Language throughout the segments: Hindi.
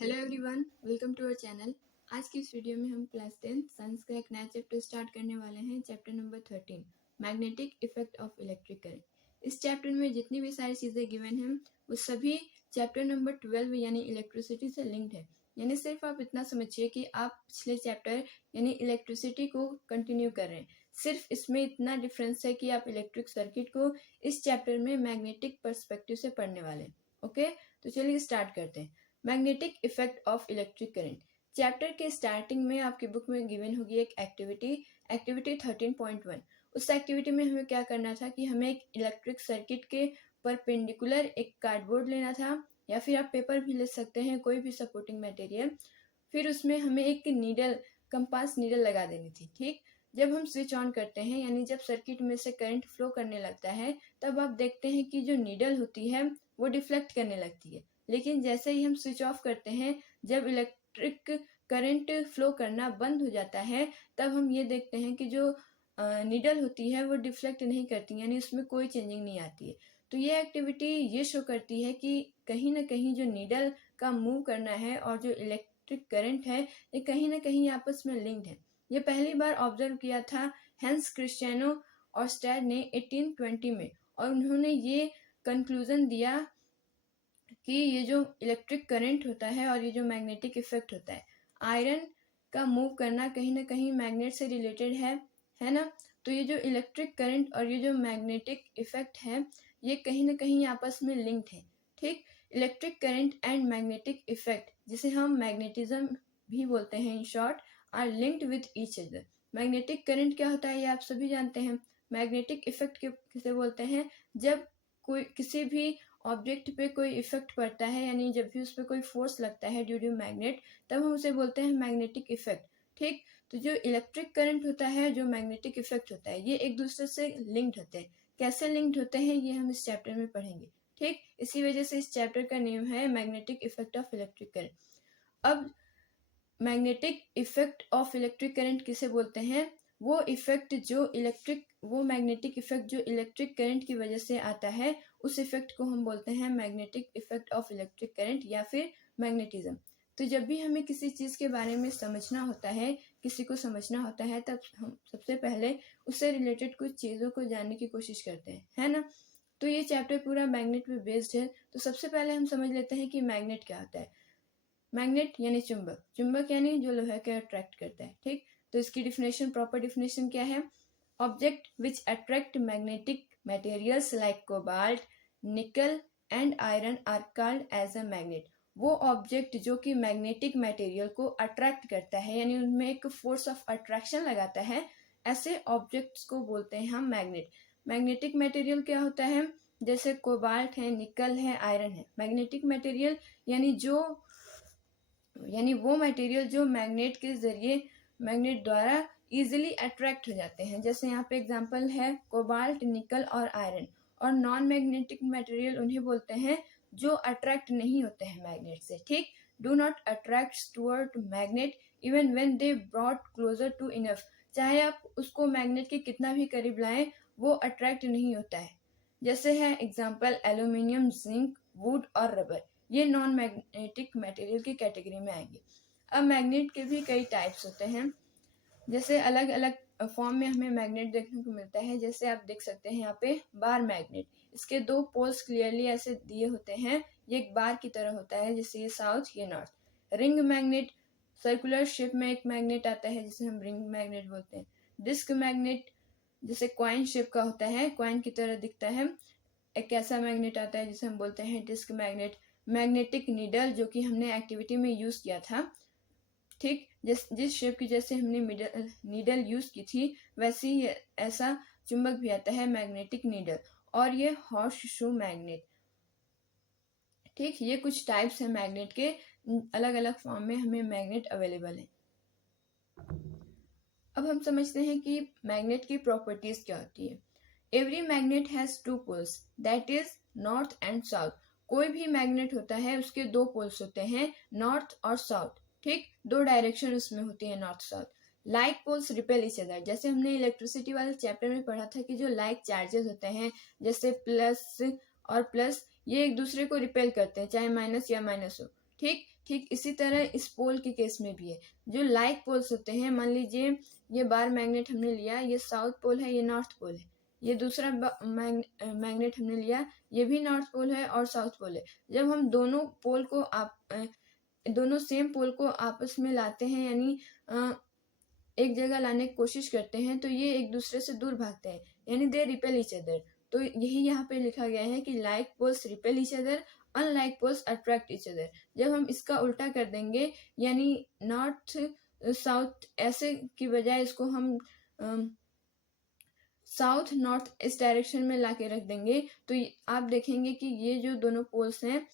Hello everyone, welcome to our channel. आज की इस वीडियो में हम क्लास 10 साइंस का एक नया चैप्टर स्टार्ट करने वाले हैं। Chapter number 13, magnetic effect of electric current. इस चैप्टर में जितनी भी सारी चीज़ें गिवन हैं वो सभी चैप्टर नंबर 12 यानी इलेक्ट्रिसिटी से लिंक्ड है। यानी सिर्फ आप इतना समझिए कि आप पिछले चैप्टर यानी इलेक्ट्रिसिटी को कंटिन्यू कर रहे हैं। सिर्फ इसमें इतना डिफरेंस है कि आप इलेक्ट्रिक सर्किट को इस चैप्टर में मैग्नेटिक पर्सपेक्टिव से पढ़ने वाले हैं। ओके, तो चलिए स्टार्ट करते हैं। Magnetic effect of electric current. Chapter के स्टार्टिंग में आपकी बुक में गिवन होगी एक एक्टिविटी 13.1। उस एक्टिविटी में हमें क्या करना था कि हमें एक इलेक्ट्रिक सर्किट के परपेंडिकुलर एक कार्डबोर्ड लेना था, या फिर आप पेपर भी ले सकते हैं, कोई भी सपोर्टिंग मटेरियल। फिर उसमें हमें एक नीडल, कंपास नीडल लगा देनी थी। ठीक, जब हम स्विच ऑन करते हैं यानी जब सर्किट में से करंट फ्लो करने लगता है, तब आप देखते हैं कि जो नीडल होती है वो डिफ्लेक्ट करने लगती है। लेकिन जैसे ही हम स्विच ऑफ करते हैं, जब इलेक्ट्रिक करंट फ्लो करना बंद हो जाता है, तब हम ये देखते हैं कि जो नीडल होती है वो डिफ्लेक्ट नहीं करती, यानी उसमें कोई चेंजिंग नहीं आती है। तो ये एक्टिविटी ये शो करती है कि कहीं ना कहीं जो नीडल का मूव करना है और जो इलेक्ट्रिक करंट है ये कहीं ना कहीं आपस में लिंक्ड है। ये पहली बार ऑब्जर्व किया था हेंस क्रिस्टियानो और स्टैड ने 1820 में, और उन्होंने ये कंक्लूजन दिया कि ये जो इलेक्ट्रिक करंट होता है और ये जो मैग्नेटिक इफेक्ट होता है, आयरन का मूव करना कहीं ना कहीं मैग्नेट से रिलेटेड है ना। तो ये जो इलेक्ट्रिक करंट और ये जो मैग्नेटिक इफेक्ट है ये कहीं ना कहीं आपस में लिंक्ड है। ठीक, electric current and magnetic effect, जिसे हम मैग्नेटिज्म भी बोलते हैं in short, are linked with each other. Magnetic current क्या होता है ये आप सभी जानते हैं। मैग्नेटिक इफेक्ट किसे बोलते हैं? जब कोई किसी भी ऑब्जेक्ट पे कोई इफेक्ट पड़ता है, यानी जब भी उस पर कोई फोर्स लगता है ड्यू टू मैग्नेट, तब हम उसे बोलते हैं मैग्नेटिक इफेक्ट। ठीक, तो जो इलेक्ट्रिक करंट होता है, जो मैग्नेटिक इफेक्ट होता है, ये एक दूसरे से लिंक्ड होते हैं। कैसे लिंक्ड होते हैं ये हम इस चैप्टर में पढ़ेंगे। ठीक, इसी वजह से इस चैप्टर का नेम है magnetic effect of electric current. अब magnetic effect of electric current किसे बोलते हैं? वो मैग्नेटिक इफेक्ट जो इलेक्ट्रिक करंट की वजह से आता है, उस इफेक्ट को हम बोलते हैं magnetic effect of electric current या फिर मैग्नेटिज्म। तो जब भी हमें किसी चीज़ के बारे में समझना होता है, किसी को समझना होता है, तब हम सबसे पहले उससे रिलेटेड कुछ चीज़ों को जानने की कोशिश करते हैं, है ना। तो ये चैप्टर पूरा मैग्नेट पे बेस्ड है। तो सबसे पहले हम समझ लेते हैं कि मैग्नेट क्या होता है। मैग्नेट यानी चुंबक, चुंबक यानी जो लोहे को अट्रैक्ट करता है। ठीक, तो इसकी डिफिनेशन, प्रॉपर डिफिनेशन क्या है? Object which attract magnetic materials like cobalt, nickel and iron are called as a magnet. वो ऑब्जेक्ट जो कि मैग्नेटिक मटेरियल को अट्रैक्ट करता है, यानी उनमें एक फोर्स ऑफ अट्रैक्शन लगाता है, ऐसे ऑब्जेक्ट्स को बोलते हैं हम मैग्नेट। मैग्नेटिक मटेरियल क्या होता है? जैसे कोबाल्ट है, निकल है, आयरन है। मैग्नेटिक मटेरियल यानी वो मटेरियल जो मैग्नेट द्वारा इजीली अट्रैक्ट हो जाते हैं। जैसे यहाँ पे एग्जांपल है कोबाल्ट, निकल और आयरन। और नॉन मैग्नेटिक मटेरियल उन्हें बोलते हैं जो अट्रैक्ट नहीं होते हैं मैग्नेट से। ठीक, do not attract toward magnet even when they brought closer to enough. चाहे आप उसको मैग्नेट के कितना भी करीब लाएं, वो अट्रैक्ट नहीं होता है। जैसे है एग्जाम्पल एल्यूमिनियम, जिंक, वुड और रबर, ये नॉन मैग्नेटिक मटेरियल की कैटेगरी में आएंगे। अब मैग्नेट के भी कई टाइप्स होते हैं, जैसे अलग अलग फॉर्म में हमें मैग्नेट देखने को मिलता है। जैसे आप देख सकते हैं यहाँ पे बार मैग्नेट, इसके दो पोल्स क्लियरली ऐसे दिए होते हैं, ये एक बार की तरह होता है, जैसे ये साउथ ये north. Ring magnet, circular shape में एक मैग्नेट आता है जिसे हम रिंग मैग्नेट बोलते हैं। डिस्क मैग्नेट जैसे क्वाइन शेप का होता है, क्वाइन की तरह दिखता है, एक ऐसा मैग्नेट आता है जिसे हम बोलते हैं डिस्क मैग्नेट। मैग्नेटिक नीडल, जो कि हमने एक्टिविटी में यूज किया था। ठीक, जिस शेप की जैसे हमने नीडल यूज की थी, वैसे ही ऐसा चुंबक भी आता है, मैग्नेटिक नीडल। और ये हॉर्स शू मैग्नेट। ठीक, ये कुछ टाइप्स हैं मैग्नेट के, अलग अलग फॉर्म में हमें मैग्नेट अवेलेबल है। अब हम समझते हैं कि मैग्नेट की प्रॉपर्टीज क्या होती है। Every magnet has two poles, that is north and south. कोई भी मैग्नेट होता है उसके दो पोल्स होते हैं, नॉर्थ और साउथ। ठीक, दो डायरेक्शन उसमें होती है, north south. Like poles repel each other, जैसे हमने इलेक्ट्रिसिटी वाले चैप्टर में पढ़ा था कि जो लाइक चार्जेस होते हैं, जैसे प्लस और प्लस, ये एक दूसरे को रिपेल करते हैं, चाहे माइनस या माइनस हो। ठीक ठीक इसी तरह इस पोल के केस में भी है। जो लाइक पोल्स होते हैं, मान लीजिए ये बार मैग्नेट हमने लिया, ये साउथ पोल है, ये नॉर्थ पोल है। ये दूसरा मैग्नेट हमने लिया, ये भी नॉर्थ पोल है और साउथ पोल है। जब हम दोनों सेम पोल को आपस में लाते हैं, यानी एक जगह लाने की कोशिश करते हैं, तो ये एक दूसरे से दूर भागते हैं, यानी दे रिपेल ईच अदर। तो यही यहाँ पे लिखा गया है कि like poles repel each other, unlike poles attract each other. जब हम इसका उल्टा कर देंगे, यानी नॉर्थ साउथ ऐसे की बजाय इसको हम साउथ नॉर्थ इस डायरेक्शन में लाके रख देंगे, तो आप देखेंगे कि ये जो दोनों पोल्स हैं,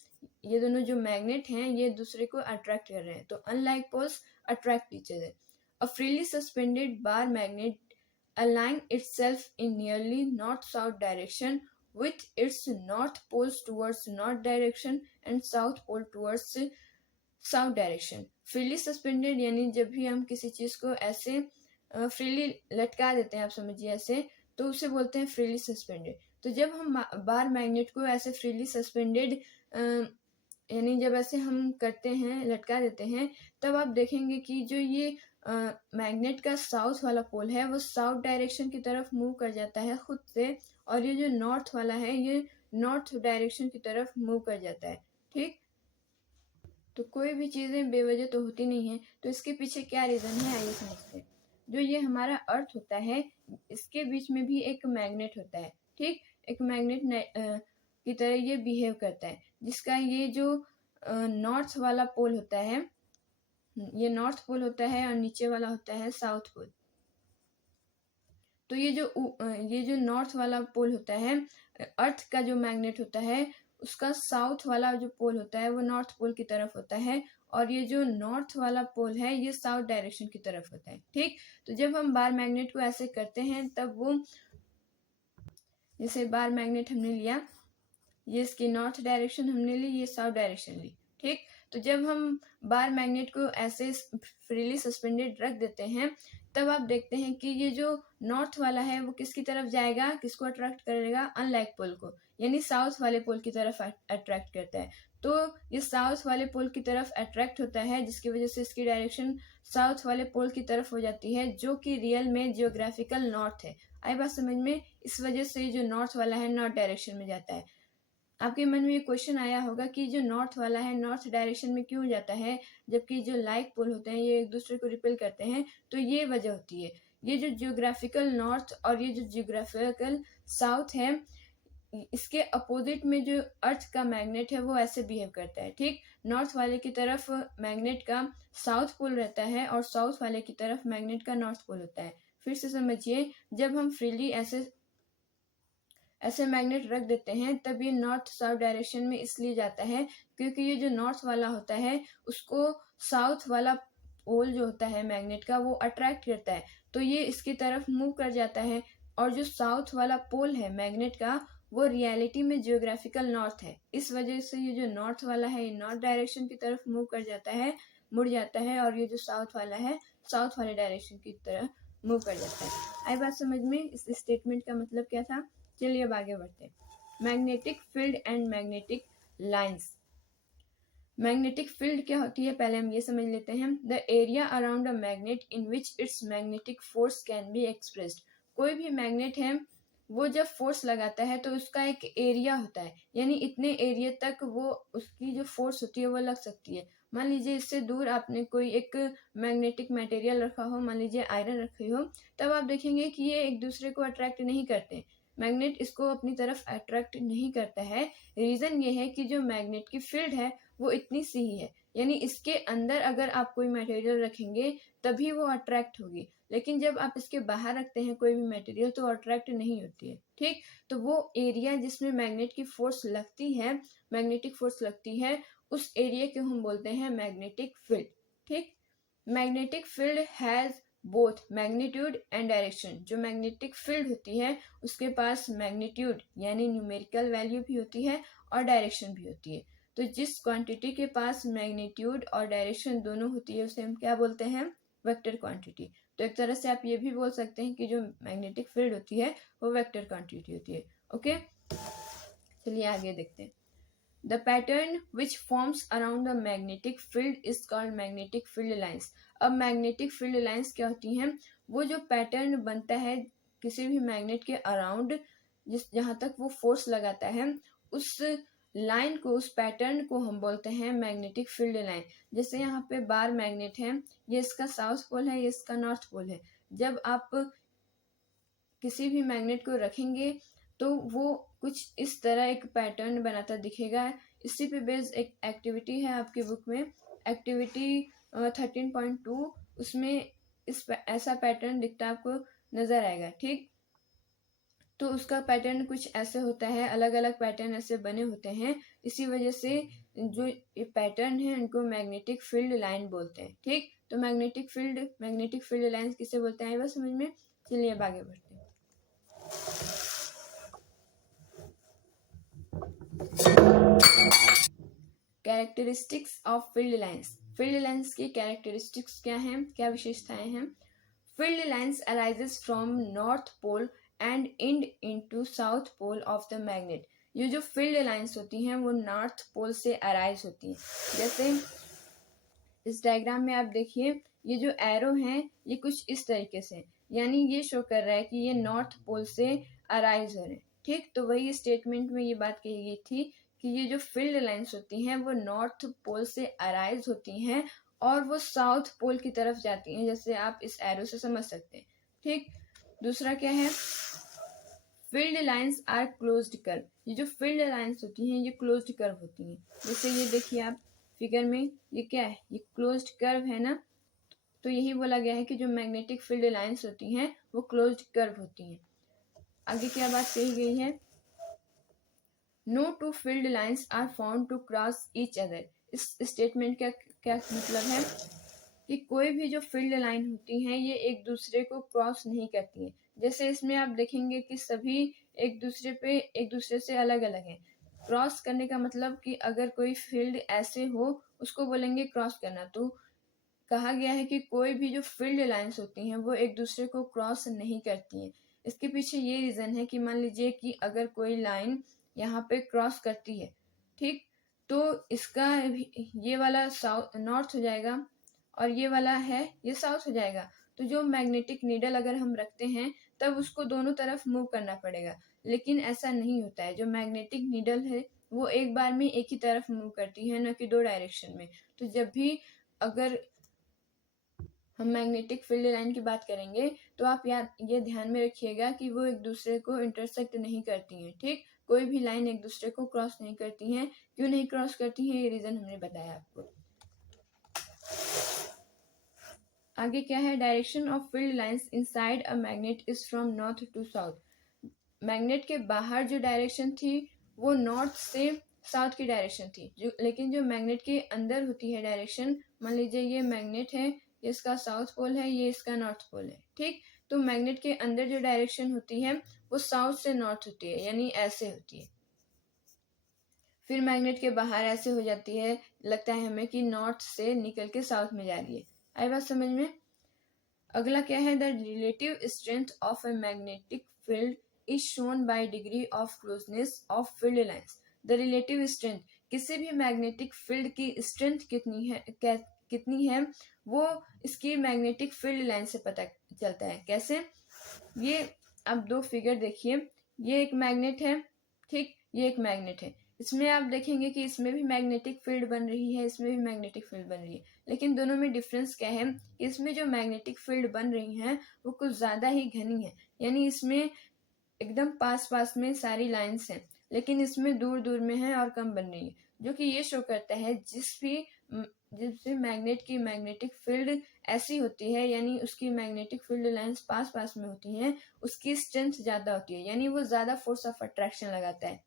ये दोनों जो मैग्नेट हैं, ये दूसरे को अट्रैक्ट कर रहे हैं। तो unlike poles attract each other. A freely suspended bar magnet aligns itself in nearly north-south direction with its north poles towards north direction and south pole towards south direction. Freely suspended यानी जब भी हम किसी चीज को ऐसे फ्रीली लटका देते हैं, आप समझिए ऐसे, तो उसे बोलते हैं फ्रीली सस्पेंडेड। तो जब हम बार मैग्नेट को ऐसे फ्रीली सस्पेंडेड यानी जब ऐसे हम करते हैं, लटका देते हैं, तब आप देखेंगे कि जो ये मैग्नेट का साउथ वाला पोल है वो साउथ डायरेक्शन की तरफ मूव कर जाता है खुद से, और ये जो नॉर्थ वाला है ये नॉर्थ डायरेक्शन की तरफ मूव कर जाता है। ठीक, तो कोई भी चीजें बेवजह तो होती नहीं है, तो इसके पीछे क्या रीजन है आइए समझते हैं। जो ये हमारा अर्थ होता है, इसके बीच में भी एक मैग्नेट होता है। ठीक, एक मैग्नेट की तरह ये बिहेव करता है, जिसका ये जो नॉर्थ वाला पोल होता है, ये नॉर्थ पोल होता है और नीचे वाला होता है साउथ पोल। तो ये जो नॉर्थ वाला पोल होता है, अर्थ का जो मैग्नेट होता है, उसका साउथ वाला जो पोल होता है वो नॉर्थ पोल की तरफ होता है, और ये जो नॉर्थ वाला पोल है ये साउथ डायरेक्शन की तरफ होता है। ठीक, तो जब हम बार मैग्नेट को ऐसे करते हैं, तब वो, जैसे बार मैग्नेट हमने लिया, ये इसकी नॉर्थ डायरेक्शन हमने ली, ये साउथ डायरेक्शन ली। ठीक, तो जब हम बार मैग्नेट को ऐसे फ्रीली सस्पेंडेड रख देते हैं, तब आप देखते हैं कि ये जो नॉर्थ वाला है वो किसकी तरफ जाएगा, किसको अट्रैक्ट करेगा, अनलाइक पोल को, यानी साउथ वाले पोल की तरफ अट्रैक्ट करता है। तो ये साउथ वाले पोल की तरफ अट्रैक्ट होता है, जिसकी वजह से इसकी डायरेक्शन साउथ वाले पोल की तरफ हो जाती है, जो कि रियल में जियोग्राफिकल नॉर्थ है। आई बात समझ में? इस वजह से जो नॉर्थ वाला है नॉर्थ डायरेक्शन में जाता है। आपके मन में ये क्वेश्चन आया होगा कि जो नॉर्थ वाला है नॉर्थ डायरेक्शन में क्यों जाता है, जबकि जो लाइक पोल होते हैं ये एक दूसरे को रिपेल करते हैं। तो ये वजह होती है, ये जो जियोग्राफिकल नॉर्थ और ये जो जियोग्राफिकल साउथ है, इसके अपोजिट में जो अर्थ का मैग्नेट है वो ऐसे बिहेव करता है। ठीक, नॉर्थ वाले की तरफ मैग्नेट का साउथ पोल रहता है और साउथ वाले की तरफ मैग्नेट का नॉर्थ पोल होता है। फिर से समझिए, जब हम फ्रीली ऐसे मैग्नेट रख देते हैं, तब ये नॉर्थ साउथ डायरेक्शन में इसलिए जाता है क्योंकि ये जो नॉर्थ वाला होता है उसको साउथ वाला पोल जो होता है मैग्नेट का वो अट्रैक्ट करता है, तो ये इसकी तरफ मूव कर जाता है। और जो साउथ वाला पोल है मैग्नेट का वो रियलिटी में जियोग्राफिकल नॉर्थ है। इस वजह से ये जो नॉर्थ वाला है ये नॉर्थ डायरेक्शन की तरफ मूव कर जाता है, मुड़ जाता है, और ये जो साउथ वाला है साउथ वाले डायरेक्शन की तरफ मूव कर जाता है। आई बात समझ में? इस स्टेटमेंट का मतलब क्या था? चलिए अब आगे बढ़ते हैं। Magnetic field and magnetic lines. Magnetic field क्या होती है पहले हम ये समझ लेते हैं। The area around a magnet in which it's magnetic force can be expressed. कोई भी मैग्नेट है वो जब फोर्स लगाता है तो उसका एक एरिया होता है, यानी इतने एरिया तक वो उसकी जो फोर्स होती है वो लग सकती है। मान लीजिए इससे दूर आपने कोई एक मैग्नेटिक मटेरियल रखा हो, मान लीजिए आयरन रखी हो, तब आप देखेंगे कि ये एक दूसरे को अट्रैक्ट नहीं करते, मैग्नेट इसको अपनी तरफ अट्रैक्ट नहीं करता है। रीजन ये है कि जो मैग्नेट की फील्ड है वो इतनी सी ही है, यानी इसके अंदर अगर आप कोई मटेरियल रखेंगे तभी वो अट्रैक्ट होगी, लेकिन जब आप इसके बाहर रखते हैं कोई भी मटेरियल तो अट्रैक्ट नहीं होती है। ठीक, तो वो एरिया जिसमें मैग्नेट की फोर्स लगती है, मैग्नेटिक फोर्स लगती है, उस एरिया को हम बोलते हैं मैग्नेटिक फील्ड। ठीक, magnetic field has both magnitude and direction. जो मैग्नेटिक फील्ड होती है उसके पास मैग्नीट्यूड यानी न्यूमेरिकल वैल्यू भी होती है और डायरेक्शन भी होती है। तो जिस क्वांटिटी के पास मैग्नीट्यूड और डायरेक्शन दोनों होती है उसे हम क्या बोलते हैं? Vector quantity. तो एक तरह से आप ये भी बोल सकते हैं कि जो मैग्नेटिक फील्ड होती है वो वेक्टर क्वांटिटी होती है। ओके, चलिए आगे देखते हैं। The pattern which forms around the magnetic field is called magnetic field lines. अब मैग्नेटिक फील्ड लाइंस क्या होती हैं? वो जो पैटर्न बनता है किसी भी मैग्नेट के अराउंड, जिस जहाँ तक वो फोर्स लगाता है, उस लाइन को, उस पैटर्न को हम बोलते हैं मैग्नेटिक फील्ड लाइन। जैसे यहाँ पे बार मैग्नेट है, ये इसका साउथ पोल है, ये इसका नॉर्थ पोल है। जब आप किसी भी मैग्नेट को रखेंगे तो वो कुछ इस तरह एक पैटर्न बनाता दिखेगा। इसी पे बेस्ड एक एक्टिविटी है आपकी बुक में, एक्टिविटी 13.2, उसमें ऐसा पैटर्न दिखता आपको नजर आएगा। ठीक, तो उसका पैटर्न कुछ ऐसे होता है, अलग अलग पैटर्न ऐसे बने होते हैं। इसी वजह से जो ये पैटर्न है उनको मैग्नेटिक फील्ड लाइन बोलते हैं। ठीक, तो मैग्नेटिक फील्ड लाइन किसे बोलते हैं बस समझ में। चलिए अब आगे बढ़ते हैं। Characteristics of field lines. Field lines की कैरेक्टरिस्टिक्स क्या हैं, क्या विशेषताएं हैं? Field lines arises from north pole and and into south pole of the magnet. ये जो फील्ड लाइंस होती हैं वो नॉर्थ पोल से अराइज होती हैं। जैसे इस डायग्राम में आप देखिए, ये जो एरो हैं ये कुछ इस तरीके से, यानी ये शो कर रहा है कि ये नॉर्थ पोल से अराइज हो रहे हैं। ठीक, तो वही स्टेटमेंट में ये बात कही गई थी कि ये जो फील्ड लाइंस होती हैं वो नॉर्थ पोल से अराइज होती हैं और वो साउथ पोल की तरफ जाती हैं, जैसे आप इस एरो से समझ सकते हैं। ठीक, दूसरा क्या है? Field lines are closed curve. ये जो फील्ड लाइंस होती हैं ये क्लोज्ड कर्व होती हैं। जैसे ये देखिए आप फिगर में, ये क्या है? ये क्लोज्ड कर्व है ना। तो यही बोला गया है कि जो मैग्नेटिक फील्ड लाइंस होती हैं वो क्लोज्ड कर्व होती हैं। आगे क्या बात कही गई है? No two field lines are found to cross each other. इस स्टेटमेंट का क्या मतलब है कि कोई भी जो फील्ड लाइन होती हैं ये एक दूसरे को क्रॉस नहीं करती हैं। जैसे इसमें आप देखेंगे कि सभी एक दूसरे से अलग अलग हैं। क्रॉस करने का मतलब कि अगर कोई फील्ड ऐसे हो उसको बोलेंगे क्रॉस करना। तो कहा गया है कि कोई भी जो फील्ड लाइंस होती हैं वो एक दूसरे को क्रॉस नहीं करती हैं। इसके पीछे ये रीजन है कि मान लीजिए कि अगर कोई लाइन यहाँ पे क्रॉस करती है, ठीक, तो इसका ये वाला साउथ नॉर्थ हो जाएगा और ये वाला है ये साउथ हो जाएगा। तो जो मैग्नेटिक नीडल अगर हम रखते हैं तब उसको दोनों तरफ मूव करना पड़ेगा, लेकिन ऐसा नहीं होता है। जो मैग्नेटिक नीडल है वो एक बार में एक ही तरफ मूव करती है, न कि दो डायरेक्शन में। तो जब भी अगर हम मैग्नेटिक फील्ड लाइन की बात करेंगे तो आप ये ध्यान में रखिएगा कि वो एक दूसरे को इंटरसेक्ट नहीं करती हैं। ठीक, कोई भी लाइन एक दूसरे को क्रॉस नहीं करती हैं। क्यों नहीं क्रॉस करती हैं, ये रीजन हमने बताया आपको। आगे क्या है? Direction of field lines inside a magnet is from north to south. Magnet के बाहर जो डायरेक्शन थी वो नॉर्थ से साउथ की डायरेक्शन थी, लेकिन जो मैग्नेट के अंदर होती है डायरेक्शन, मान लीजिए ये मैग्नेट है, ये इसका साउथ पोल है, ये इसका नॉर्थ पोल है। ठीक, तो मैग्नेट के अंदर जो डायरेक्शन होती है वो साउथ से नॉर्थ होती है, यानी ऐसे होती है। फिर मैग्नेट के बाहर ऐसे हो जाती है, लगता है हमें कि नॉर्थ से निकल के साउथ में जा रही है। आई बात समझ में? अगला क्या है? The relative strength of a magnetic field is shown by degree of closeness of field lines. The relative strength, किसी भी मैग्नेटिक फील्ड की स्ट्रेंथ कितनी है वो इसकी मैग्नेटिक फील्ड लाइन से पता चलता है। कैसे? ये अब दो फिगर देखिए, ये एक मैग्नेट है, ठीक, ये एक मैग्नेट है। इसमें आप देखेंगे कि इसमें भी मैग्नेटिक फील्ड बन रही है, इसमें भी मैग्नेटिक फील्ड बन रही है, लेकिन दोनों में डिफरेंस क्या है? इसमें जो मैग्नेटिक फील्ड बन रही है वो कुछ ज्यादा ही घनी है, यानी इसमें एकदम पास पास में सारी लाइंस हैं, लेकिन इसमें दूर दूर में है और कम बन रही है, जो कि ये शो करता है जिस भी मैग्नेट की मैग्नेटिक फील्ड ऐसी होती है, यानी उसकी मैग्नेटिक फील्ड लाइंस पास पास में होती हैं, उसकी स्ट्रेंथ ज्यादा होती है, यानी वो ज्यादा फोर्स ऑफ अट्रैक्शन लगाता है,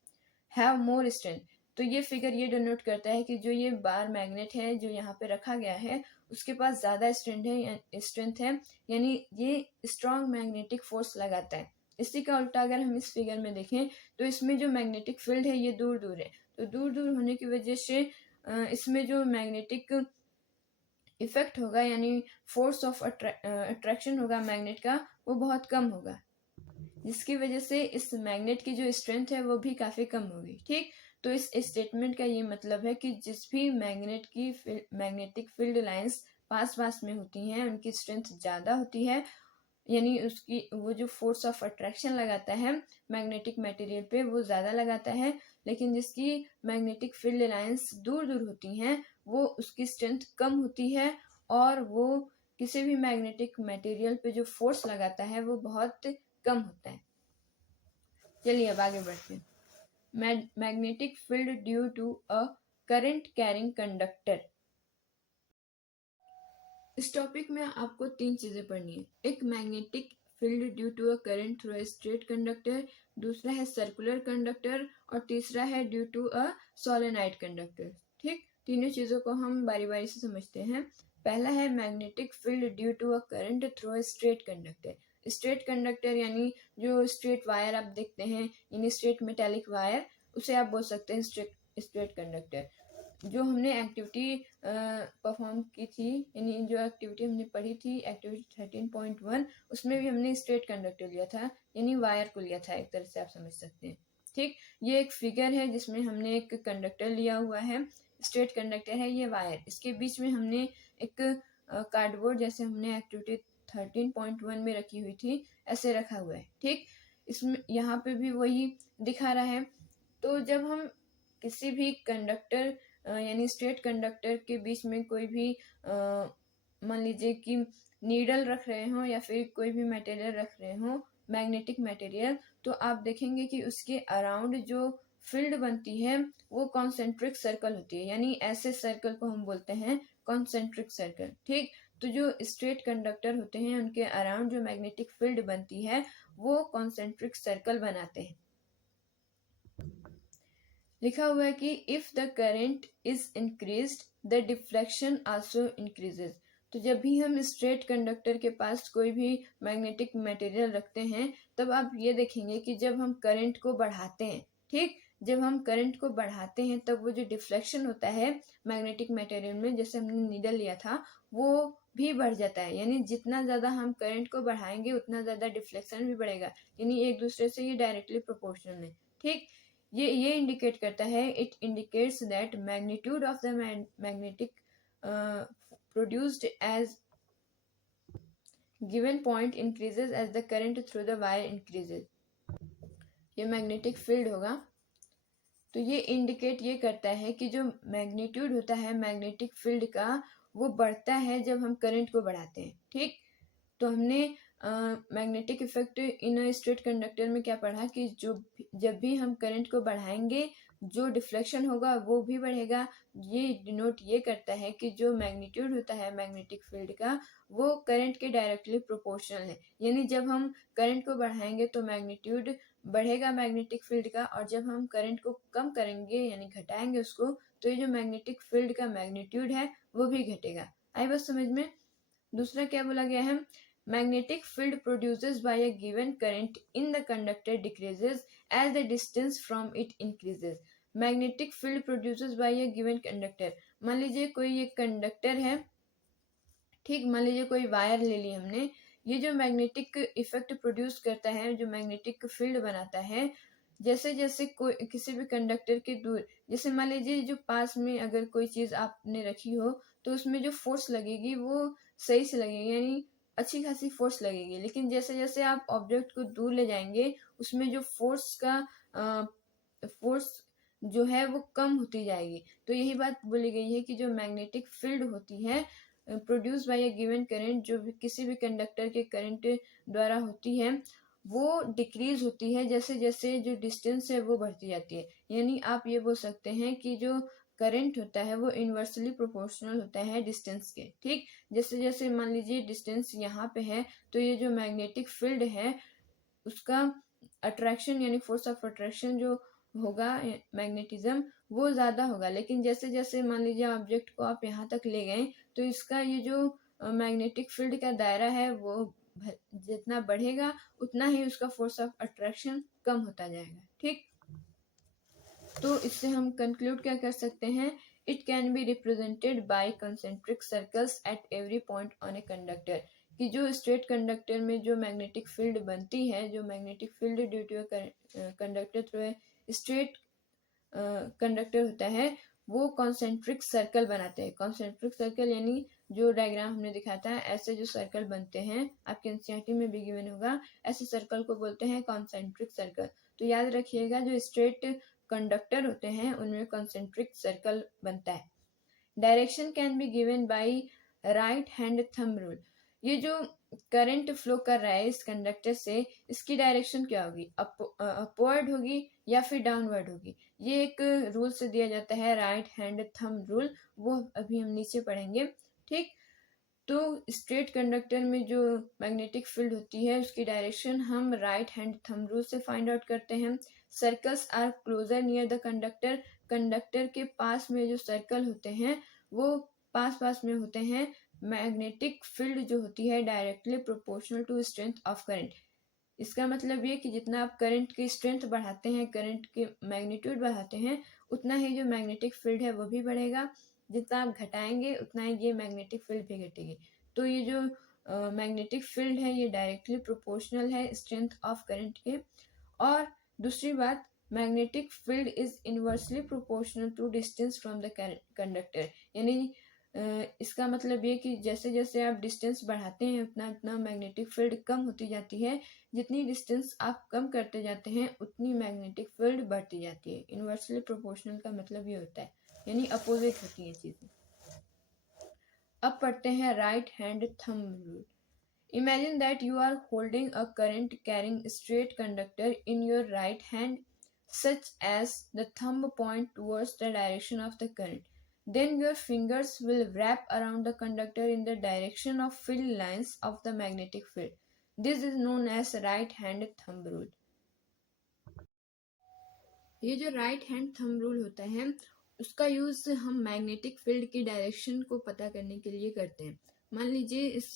हैव मोर स्ट्रेंथ। तो ये फिगर ये डिनोट करता है कि जो ये बार मैग्नेट है जो यहाँ पे रखा गया है उसके पास ज्यादा स्ट्रेंथ है, यानी ये स्ट्रॉन्ग मैग्नेटिक फोर्स लगाता है। इसी का उल्टा अगर हम इस फिगर में देखें तो इसमें जो मैग्नेटिक फील्ड है ये दूर दूर है, तो दूर दूर होने की वजह से इसमें जो मैग्नेटिक इफेक्ट होगा, यानी फोर्स ऑफ अट्रैक्शन होगा मैग्नेट का, वो बहुत कम होगा, जिसकी वजह से इस मैग्नेट की जो स्ट्रेंथ है वो भी काफी कम होगी। ठीक, तो इस स्टेटमेंट का ये मतलब है कि जिस भी मैग्नेटिक फील्ड लाइंस पास पास में होती हैं उनकी स्ट्रेंथ ज़्यादा होती है, यानी उसकी वो जो फोर्स ऑफ अट्रैक्शन लगाता है मैग्नेटिक मटेरियल पे वो ज़्यादा लगाता है। लेकिन जिसकी मैग्नेटिक फील्ड लाइंस दूर दूर होती हैं वो उसकी स्ट्रेंथ कम होती है और वो किसी भी मैग्नेटिक मटेरियल पे जो फोर्स लगाता है वो बहुत कम होता है। चलिए अब आगे बढ़ते हैं। Magnetic field due to a current carrying conductor. इस टॉपिक में आपको 3 चीजें पढ़नी है। एक magnetic field due to a current through a straight conductor, दूसरा है सर्कुलर कंडक्टर और तीसरा है due to a solenoid conductor. ठीक, तीनों चीजों को हम बारी बारी से समझते हैं। पहला है magnetic field due to a current through a straight conductor. Straight conductor यानी जो स्ट्रेट वायर आप देखते हैं, यानी स्ट्रेट मेटेलिक वायर, उसे आप बोल सकते हैं स्ट्रेट कंडक्टर। जो हमने एक्टिविटी परफॉर्म की थी, यानी जो एक्टिविटी हमने पढ़ी थी एक्टिविटी 13.1, उसमें भी हमने स्ट्रेट कंडक्टर लिया था, यानी वायर को लिया था, एक तरह से आप समझ सकते हैं। ठीक, ये एक फिगर है जिसमें हमने एक कंडक्टर लिया हुआ है, स्ट्रेट कंडक्टर है ये वायर, इसके बीच में हमने एक कार्डबोर्ड जैसे हमने एक्टिविटी 13.1 में रखी हुई थी ऐसे रखा हुआ है। ठीक, इसमें यहाँ पे भी वही दिखा रहा है। तो जब हम किसी भी कंडक्टर यानी स्ट्रेट कंडक्टर के बीच में कोई भी मान लीजिए कि नीडल रख रहे हो या फिर कोई भी मटेरियल रख रहे हो, मैग्नेटिक मटेरियल, तो आप देखेंगे कि उसके अराउंड जो फील्ड बनती है वो कॉन्सेंट्रिक सर्कल होती है, यानी ऐसे सर्कल को हम बोलते हैं कॉन्सेंट्रिक सर्कल। ठीक, तो जो स्ट्रेट कंडक्टर होते हैं उनके अराउंड जो मैग्नेटिक फील्ड बनती है वो कॉन्सेंट्रिक सर्कल बनाते हैं। लिखा हुआ है कि if the current is increased the deflection also increases. तो जब भी हम स्ट्रेट कंडक्टर के पास कोई भी मैग्नेटिक मटेरियल रखते हैं तब आप ये देखेंगे कि जब हम करंट को बढ़ाते हैं, ठीक, जब हम करंट को बढ़ाते हैं तब वो जो डिफ्लेक्शन होता है मैग्नेटिक मटेरियल में, जैसे हमने नीडल लिया था, वो भी बढ़ जाता है। यानी जितना ज्यादा हम करंट को बढ़ाएंगे उतना ज्यादा डिफ्लेक्शन भी बढ़ेगा, यानी एक दूसरे से ये डायरेक्टली प्रोपोर्शनल है। ठीक, ये इंडिकेट करता है, it indicates that magnitude of the magnetic produced as given point increases as the current through the wire increases. ये मैग्नेटिक फील्ड होगा। तो ये इंडिकेट ये करता है कि जो मैग्नीट्यूड होता है मैग्नेटिक फील्ड का वो बढ़ता है जब हम करंट को बढ़ाते हैं। ठीक, तो हमने magnetic effect in straight conductor में क्या पढ़ा कि जब भी हम करंट को बढ़ाएंगे जो डिफ्लेक्शन होगा वो भी बढ़ेगा। ये डिनोट ये करता है कि जो मैग्नीट्यूड होता है मैग्नेटिक फील्ड का वो करंट के डायरेक्टली प्रोपोर्शनल है, यानी जब हम करंट को बढ़ाएंगे तो मैग्नीट्यूड बढ़ेगा मैग्नेटिक फील्ड का, और जब हम करंट को कम करेंगे यानी घटाएंगे उसको तो ये जो मैग्नेटिक फील्ड का मैग्नीट्यूड है वो भी घटेगा। आई बात समझ में। दूसरा क्या बोला गया है, magnetic field produced by a given current in the conductor decreases as the distance from it increases. Magnetic field produced by a given conductor, मान लीजिए कोई एक कंडक्टर है, ठीक, मान लीजिए कोई वायर ले ली हमने, ये जो मैग्नेटिक इफेक्ट प्रोड्यूस करता है, जो मैग्नेटिक फील्ड बनाता है, जैसे जैसे कोई किसी भी कंडक्टर के दूर, जैसे मान लीजिए जो पास में अगर कोई चीज आपने रखी हो तो उसमें जो फोर्स लगेगी वो सही से लगेगी, यानी अच्छी खासी फोर्स लगेगी। लेकिन जैसे जैसे आप ऑब्जेक्ट को दूर ले जाएंगे उसमें जो फोर्स जो है वो कम होती जाएगी। तो यही बात बोली गई है कि जो मैग्नेटिक फील्ड होती है produce by a given current, जो भी किसी भी कंडक्टर के करंट द्वारा होती है वो डिक्रीज होती है जैसे जैसे जो डिस्टेंस है वो बढ़ती जाती है। यानी आप ये बोल सकते हैं कि जो करंट होता है वो इन्वर्सली प्रोपोर्शनल होता है डिस्टेंस के। ठीक, जैसे जैसे मान लीजिए डिस्टेंस यहाँ पे है तो ये जो मैग्नेटिक फील्ड है उसका अट्रैक्शन यानी फोर्स ऑफ अट्रैक्शन जो होगा मैग्नेटिज्म वो ज्यादा होगा। लेकिन जैसे जैसे मान लीजिए ऑब्जेक्ट को आप यहाँ तक ले गए तो इसका ये जो मैग्नेटिक फील्ड का दायरा है वो जितना बढ़ेगा उतना ही उसका फोर्स ऑफ अट्रैक्शन कम होता जाएगा। ठीक, तो इससे हम कंक्लूड क्या कर सकते हैं, it can be represented by concentric circles at every point on a conductor, कि जो स्ट्रेट कंडक्टर में जो मैग्नेटिक फील्ड बनती है, जो magnetic field due to conductor through a straight conductor होता है वो कॉन्सेंट्रिक सर्कल बनाते हैं। कॉन्सेंट्रिक सर्कल यानी जो डायग्राम हमने दिखाया था ऐसे जो सर्कल बनते हैं, आपके एनसीईआरटी में भी गिवन होगा, ऐसे सर्कल को बोलते हैं कॉन्सेंट्रिक सर्कल। तो याद रखिएगा जो स्ट्रेट कंडक्टर होते हैं उनमें कॉन्सेंट्रिक सर्कल बनता है। Direction can be given by right hand thumb rule. ये जो करंट फ्लो कर रहा है इस कंडक्टर से, इसकी डायरेक्शन क्या होगी, अपवर्ड होगी या फिर डाउनवर्ड होगी। ये एक रूल से दिया जाता है, राइट हैंड थंब रूल, वो अभी हम नीचे पढ़ेंगे। ठीक, तो स्ट्रेट कंडक्टर में जो मैग्नेटिक फील्ड होती है उसकी डायरेक्शन हम राइट हैंड थंब रूल से फाइंड आउट करते हैं। Circles are closer near the conductor. Conductor के पास में जो सर्कल होते हैं वो पास पास में होते हैं। मैग्नेटिक फील्ड जो होती है directly proportional to strength of current. इसका मतलब ये कि जितना आप करंट की स्ट्रेंथ बढ़ाते हैं, करंट के मैग्नीट्यूड बढ़ाते हैं, उतना ही जो मैग्नेटिक फील्ड है वो भी बढ़ेगा। जितना आप घटाएंगे उतना ही ये मैग्नेटिक फील्ड भी घटेगी। तो ये जो मैग्नेटिक फील्ड है ये डायरेक्टली प्रोपोर्शनल है स्ट्रेंथ ऑफ करंट के। और दूसरी बात, magnetic field is inversely proportional to distance from the conductor. यानी इसका मतलब ये कि जैसे जैसे आप डिस्टेंस बढ़ाते हैं उतना उतना मैग्नेटिक फील्ड कम होती जाती है। जितनी डिस्टेंस आप कम करते जाते हैं उतनी मैग्नेटिक फील्ड बढ़ती जाती है। इनवर्सली प्रोपोर्शनल का मतलब ये होता है, यानी अपोजिट होती है चीजें। अब पढ़ते हैं right hand thumb rule. Imagine that you are holding a current carrying straight conductor in your right hand, such as the thumb point towards the direction of the current. Then your fingers will wrap around the conductor in the direction of field lines of the magnetic field. This is known as right hand thumb rule. ये जो राइट हैंड थंब रूल होता है उसका यूज हम मैग्नेटिक फील्ड की डायरेक्शन को पता करने के लिए करते हैं। मान लीजिए इस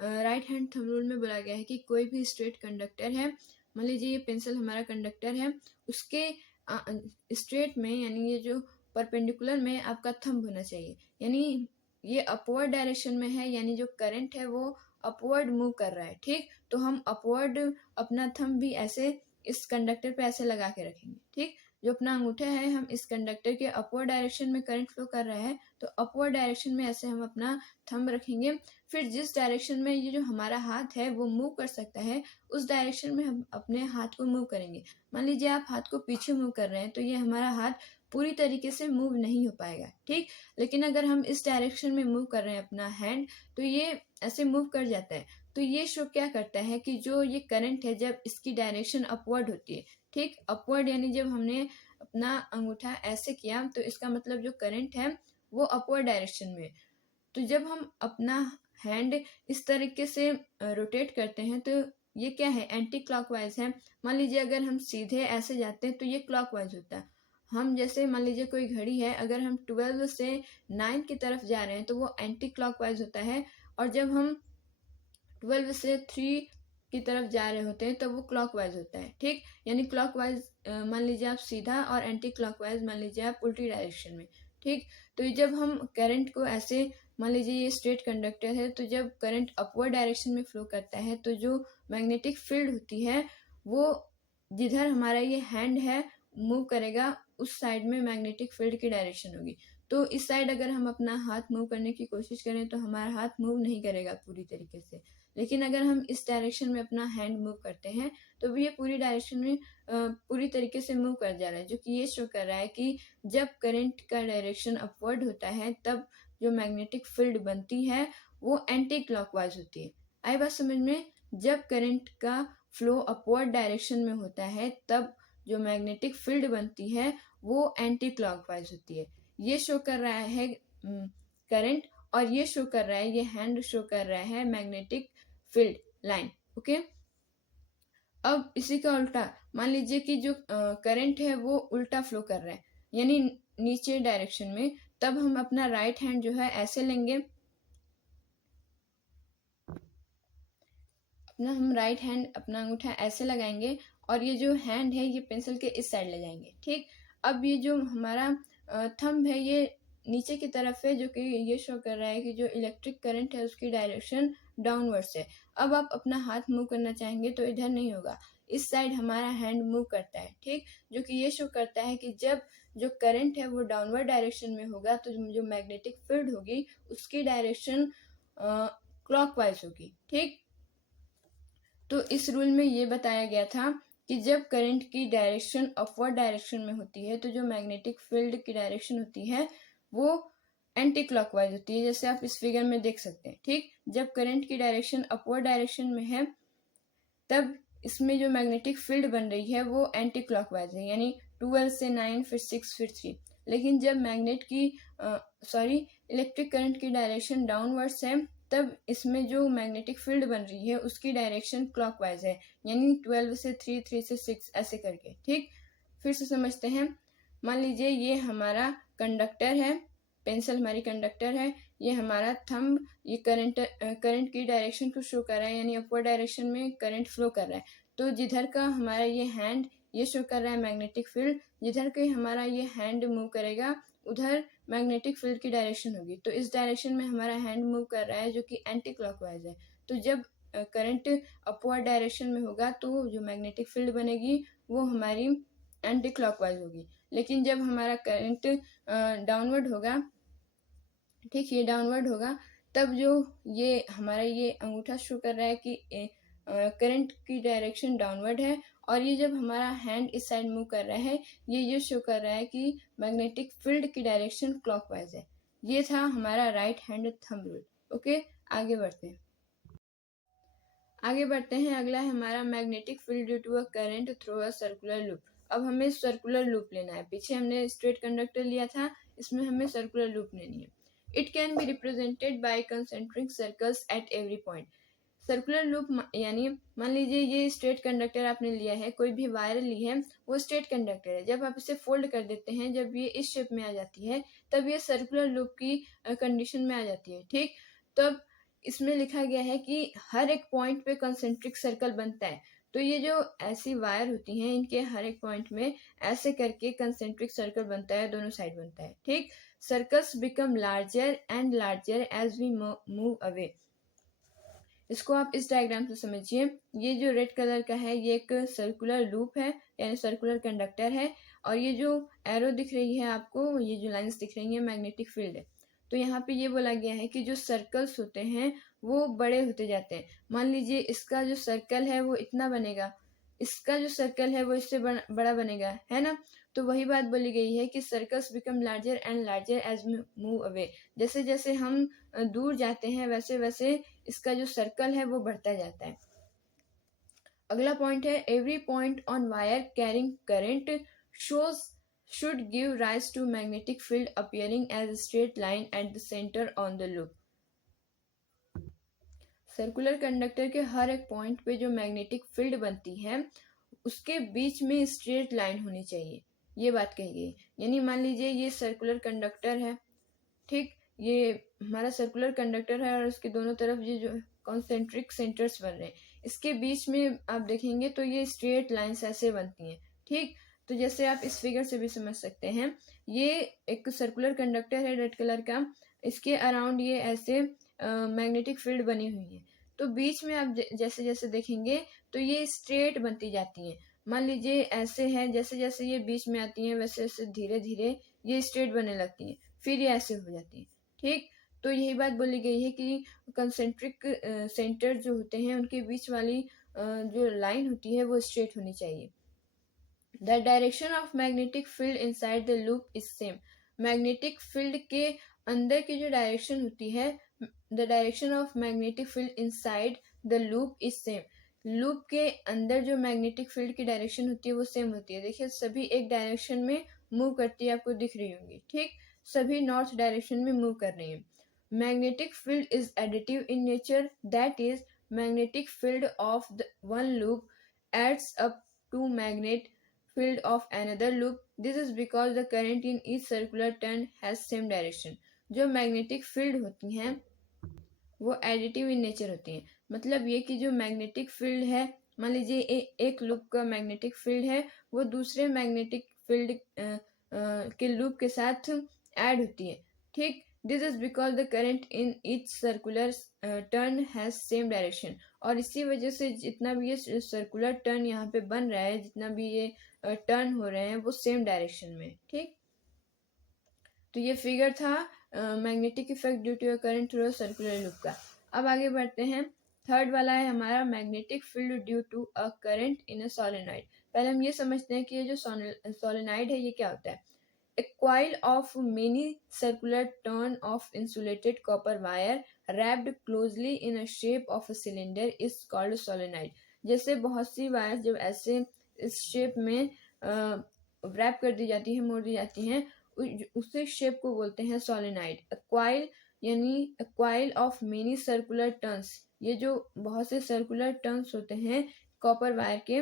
राइट हैंड थंब रूल में बोला गया है कि कोई भी स्ट्रेट कंडक्टर है, मान लीजिए ये पेंसिल हमारा कंडक्टर है, उसके स्ट्रेट में यानी ये जो परपेंडिकुलर में आपका थंब होना चाहिए। यानी ये अपवर्ड डायरेक्शन में है, यानी जो करंट है वो अपवर्ड मूव कर रहा है। ठीक, तो हम अपवर्ड अपना थंब भी ऐसे इस कंडक्टर पे ऐसे लगा के रखेंगे। ठीक, जो अपना अंगूठा है हम इस कंडक्टर के अपवर्ड डायरेक्शन में करंट फ्लो कर रहा है तो अपवर्ड डायरेक्शन में ऐसे हम अपना थंब रखेंगे। फिर जिस डायरेक्शन में ये जो हमारा हाथ है वो मूव कर सकता है उस डायरेक्शन में हम अपने हाथ को मूव करेंगे। मान लीजिए आप हाथ को पीछे मूव कर रहे हैं तो ये हमारा हाथ पूरी तरीके से मूव नहीं हो पाएगा। ठीक, लेकिन अगर हम इस डायरेक्शन में मूव कर रहे हैं अपना हैंड तो ये ऐसे मूव कर जाता है। तो ये शो क्या करता है कि जो ये करंट है जब इसकी डायरेक्शन अपवर्ड होती है, ठीक, अपवर्ड यानी जब हमने अपना अंगूठा ऐसे किया तो इसका मतलब जो करंट है वो अपवर्ड डायरेक्शन में। तो जब हम अपना हैंड इस तरीके से रोटेट करते हैं तो ये क्या है, एंटी क्लॉकवाइज है। मान लीजिए अगर हम सीधे ऐसे जाते हैं तो ये क्लॉकवाइज होता है। हम जैसे मान लीजिए कोई घड़ी है, अगर हम 12 से 9 की तरफ जा रहे हैं तो वो एंटी क्लॉकवाइज होता है, और जब हम 12 से 3 की तरफ जा रहे होते हैं तो वो क्लॉकवाइज होता है। ठीक, यानी क्लॉकवाइज मान लीजिए आप सीधा और एंटी क्लॉकवाइज मान लीजिए आप उल्टी डायरेक्शन में। ठीक, तो ये जब हम करंट को ऐसे, मान लीजिए ये स्ट्रेट कंडक्टर है तो जब करंट अपवर्ड डायरेक्शन में फ्लो करता है तो जो मैग्नेटिक फील्ड होती है वो जिधर हमारा ये हैंड है मूव करेगा उस साइड में मैग्नेटिक फील्ड की डायरेक्शन होगी। तो इस साइड अगर हम अपना हाथ मूव करने की कोशिश करें तो हमारा हाथ मूव नहीं करेगा पूरी तरीके से। लेकिन अगर हम इस डायरेक्शन में अपना हैंड मूव करते हैं तो ये पूरी डायरेक्शन में पूरी तरीके से मूव कर जा रहा है, जो कि ये शो कर रहा है कि जब करंट का डायरेक्शन अपवर्ड होता है तब जो मैग्नेटिक फील्ड बनती है वो एंटी क्लॉकवाइज होती है। आई बात समझ में? जब करंट का फ्लो अपवर्ड डायरेक्शन में होता है तब जो मैग्नेटिक फील्ड बनती है वो एंटी क्लॉकवाइज होती है। ये शो कर रहा है करंट, और ये शो कर रहा है, ये हैंड शो कर रहा है मैग्नेटिक फील्ड लाइन। ओके, अब इसी का उल्टा मान लीजिए कि जो करंट है वो उल्टा फ्लो कर रहा है यानी नीचे डायरेक्शन में, तब हम अपना राइट हैंड जो है ऐसे लेंगे, हम राइट हैंड अपना अंगूठा ऐसे लगाएंगे और ये जो हैंड है ये पेंसिल के इस साइड ले जाएंगे। ठीक, अब ये जो हमारा थंब है ये नीचे की तरफ है, जो कि ये शो कर रहा है कि जो इलेक्ट्रिक करंट है उसकी डायरेक्शन डाउनवर्ड्स है। अब आप अपना हाथ मूव करना चाहेंगे तो इधर नहीं होगा, इस साइड हमारा हैंड मूव करता है। ठीक, जो कि ये शो करता है कि जब जो करंट है वो डाउनवर्ड डायरेक्शन में होगा तो जो मैग्नेटिक फील्ड होगी उसकी डायरेक्शन क्लॉकवाइज होगी। ठीक, तो इस रूल में ये बताया गया था कि जब करंट की डायरेक्शन अपवर्ड डायरेक्शन में होती है तो जो मैग्नेटिक फील्ड की डायरेक्शन होती है वो एंटी क्लॉकवाइज होती है, जैसे आप इस फिगर में देख सकते हैं। ठीक, जब करंट की डायरेक्शन अपवर्ड डायरेक्शन में है तब इसमें जो मैग्नेटिक फील्ड बन रही है वो एंटी क्लॉकवाइज है, यानी 12 से 9 फिर 6 फिर 3। लेकिन जब इलेक्ट्रिक करंट की डायरेक्शन डाउनवर्ड्स है तब इसमें जो मैग्नेटिक फील्ड बन रही है उसकी डायरेक्शन क्लॉकवाइज है, यानी 12 से 3, 3 से 6 ऐसे करके। ठीक, फिर से समझते हैं। मान लीजिए ये हमारा कंडक्टर है, पेंसिल हमारी कंडक्टर है, ये हमारा थंब, ये करंट की डायरेक्शन को शो कर रहा है, यानी अपवर्ड डायरेक्शन में करंट फ्लो कर रहा है। तो जिधर का हमारा ये हैंड ये शो कर रहा है मैग्नेटिक फील्ड, जिधर के हमारा ये हैंड मूव करेगा उधर मैग्नेटिक फील्ड की डायरेक्शन होगी। तो इस डायरेक्शन में हमारा हैंड मूव कर रहा है जो कि एंटी क्लॉकवाइज है। तो जब करंट अपवर्ड डायरेक्शन में होगा तो जो मैग्नेटिक फील्ड बनेगी वो हमारी एंटी क्लॉकवाइज होगी। लेकिन जब हमारा करंट डाउनवर्ड होगा, ठीक, ये डाउनवर्ड होगा, तब जो ये हमारा ये अंगूठा शो कर रहा है कि करंट की डायरेक्शन डाउनवर्ड है, और ये जब हमारा हैंड इस साइड मूव कर रहा है ये शो कर रहा है कि मैग्नेटिक फील्ड की डायरेक्शन क्लॉकवाइज है। ये था हमारा right hand thumb rule. Okay, आगे बढ़ते हैं। अगला है हमारा magnetic field due to a current through a circular loop. अब हमें सर्कुलर लूप लेना है। पीछे हमने स्ट्रेट कंडक्टर लिया था, इसमें हमें सर्कुलर लूप लेनी है। It can be represented by concentric circles at every point. Circular loop यानी मान लीजिए ये स्ट्रेट कंडक्टर आपने लिया है, कोई भी वायर ली है, वो स्ट्रेट कंडक्टर है। जब आप इसे फोल्ड कर देते हैं, जब ये इस शेप में आ जाती है तब ये सर्कुलर लूप की कंडीशन में आ जाती है। ठीक, तब इसमें लिखा गया है कि हर एक पॉइंट पे कंसेंट्रिक सर्कल बनता है। तो ये जो ऐसी वायर होती हैं इनके हर एक पॉइंट में ऐसे करके कंसेंट्रिक सर्कल बनता है, दोनों साइड बनता है। ठीक, circles become larger and larger as we move away. इसको आप इस डायग्राम से समझिए। ये जो रेड कलर का है ये एक सर्कुलर लूप है, यानी सर्कुलर कंडक्टर है, और ये जो एरो दिख रही है आपको, ये जो लाइंस दिख रही है मैग्नेटिक फील्ड है। तो यहाँ पे ये बोला गया है कि जो सर्कल्स होते हैं वो बड़े होते जाते हैं। मान लीजिए इसका जो सर्कल है वो इतना बनेगा, इसका जो सर्कल है वो इससे बड़ा बनेगा, है ना। तो वही बात बोली गई है कि circles become larger and larger as move away. जैसे जैसे हम दूर जाते हैं वैसे वैसे इसका जो सर्कल है वो बढ़ता जाता है। अगला पॉइंट है every point on wire carrying current shows should give rise to magnetic field appearing as a straight line at the center on the loop. Circular conductor के हर एक पॉइंट पे जो मैग्नेटिक फील्ड बनती है उसके बीच में स्ट्रेट लाइन होनी चाहिए, ये बात कही गई। यानी मान लीजिए ये सर्कुलर कंडक्टर है, ठीक, ये हमारा सर्कुलर कंडक्टर है और उसके दोनों तरफ ये जो कॉन्सेंट्रिक सेंटर्स बन रहे हैं, इसके बीच में आप देखेंगे तो ये स्ट्रेट लाइंस ऐसे बनती हैं। ठीक, तो जैसे आप इस फिगर से भी समझ सकते हैं, ये एक सर्कुलर कंडक्टर है रेड कलर का, इसके अराउंड ये ऐसे मैग्नेटिक फील्ड बनी हुई है। तो बीच में आप जैसे जैसे देखेंगे तो ये स्ट्रेट बनती जाती हैं। मान लीजिए ऐसे है, जैसे जैसे ये बीच में आती हैं वैसे वैसे धीरे धीरे ये स्ट्रेट बनने लगती हैं, फिर ये ऐसे हो जाती है। ठीक, तो यही बात बोली गई है कि कंसेंट्रिक सेंटर जो होते हैं उनके बीच वाली जो लाइन होती है वो स्ट्रेट होनी चाहिए। The direction of magnetic field inside the loop is same. Magnetic field के अंदर की जो डायरेक्शन होती है, the direction of magnetic field inside the loop is same. Loop के अंदर जो मैग्नेटिक फील्ड की डायरेक्शन होती है वो सेम होती है। देखिए सभी एक डायरेक्शन में मूव करती है, आपको दिख रही होंगी। ठीक, सभी नॉर्थ डायरेक्शन में मूव कर रही है। Magnetic field is additive in nature, that is magnetic field of the one loop adds up to magnet field of another loop. This is because the current in each circular turn has same direction. जो मैग्नेटिक फील्ड होती हैं वो एडिटिव इन नेचर होती हैं। मतलब ये कि जो मैग्नेटिक फील्ड है, मान लीजिए एक लूप का मैग्नेटिक फील्ड है वो दूसरे मैग्नेटिक फील्ड के लूप के साथ ऐड होती है। ठीक, this is because the current in each circular turn has same direction. और इसी वजह से जितना भी ये सर्कुलर टर्न यहाँ पे बन रहा है, जितना भी ये टर्न हो रहे हैं वो सेम डायरेक्शन में। ठीक, तो ये फिगर था magnetic effect due to a current through a circular loop का। अब आगे बढ़ते हैं। थर्ड वाला है हमारा magnetic field due to a current in a solenoid. पहले हम ये समझते हैं कि ये जो सोलेनॉइड है ये क्या होता है। A coil of many circular turn of insulated copper wire wrapped closely in a shape of a cylinder is called solenoid। जैसे बहुत सी वायर जब ऐसे इस शेप में रैप कर दी जाती है, मोड़ दी जाती हैं, उसी शेप को बोलते हैं सोलेनॉइड। अ क्वाइल यानी a coil of many circular turns, ये जो बहुत से सर्कुलर टर्न्स होते हैं कॉपर वायर के,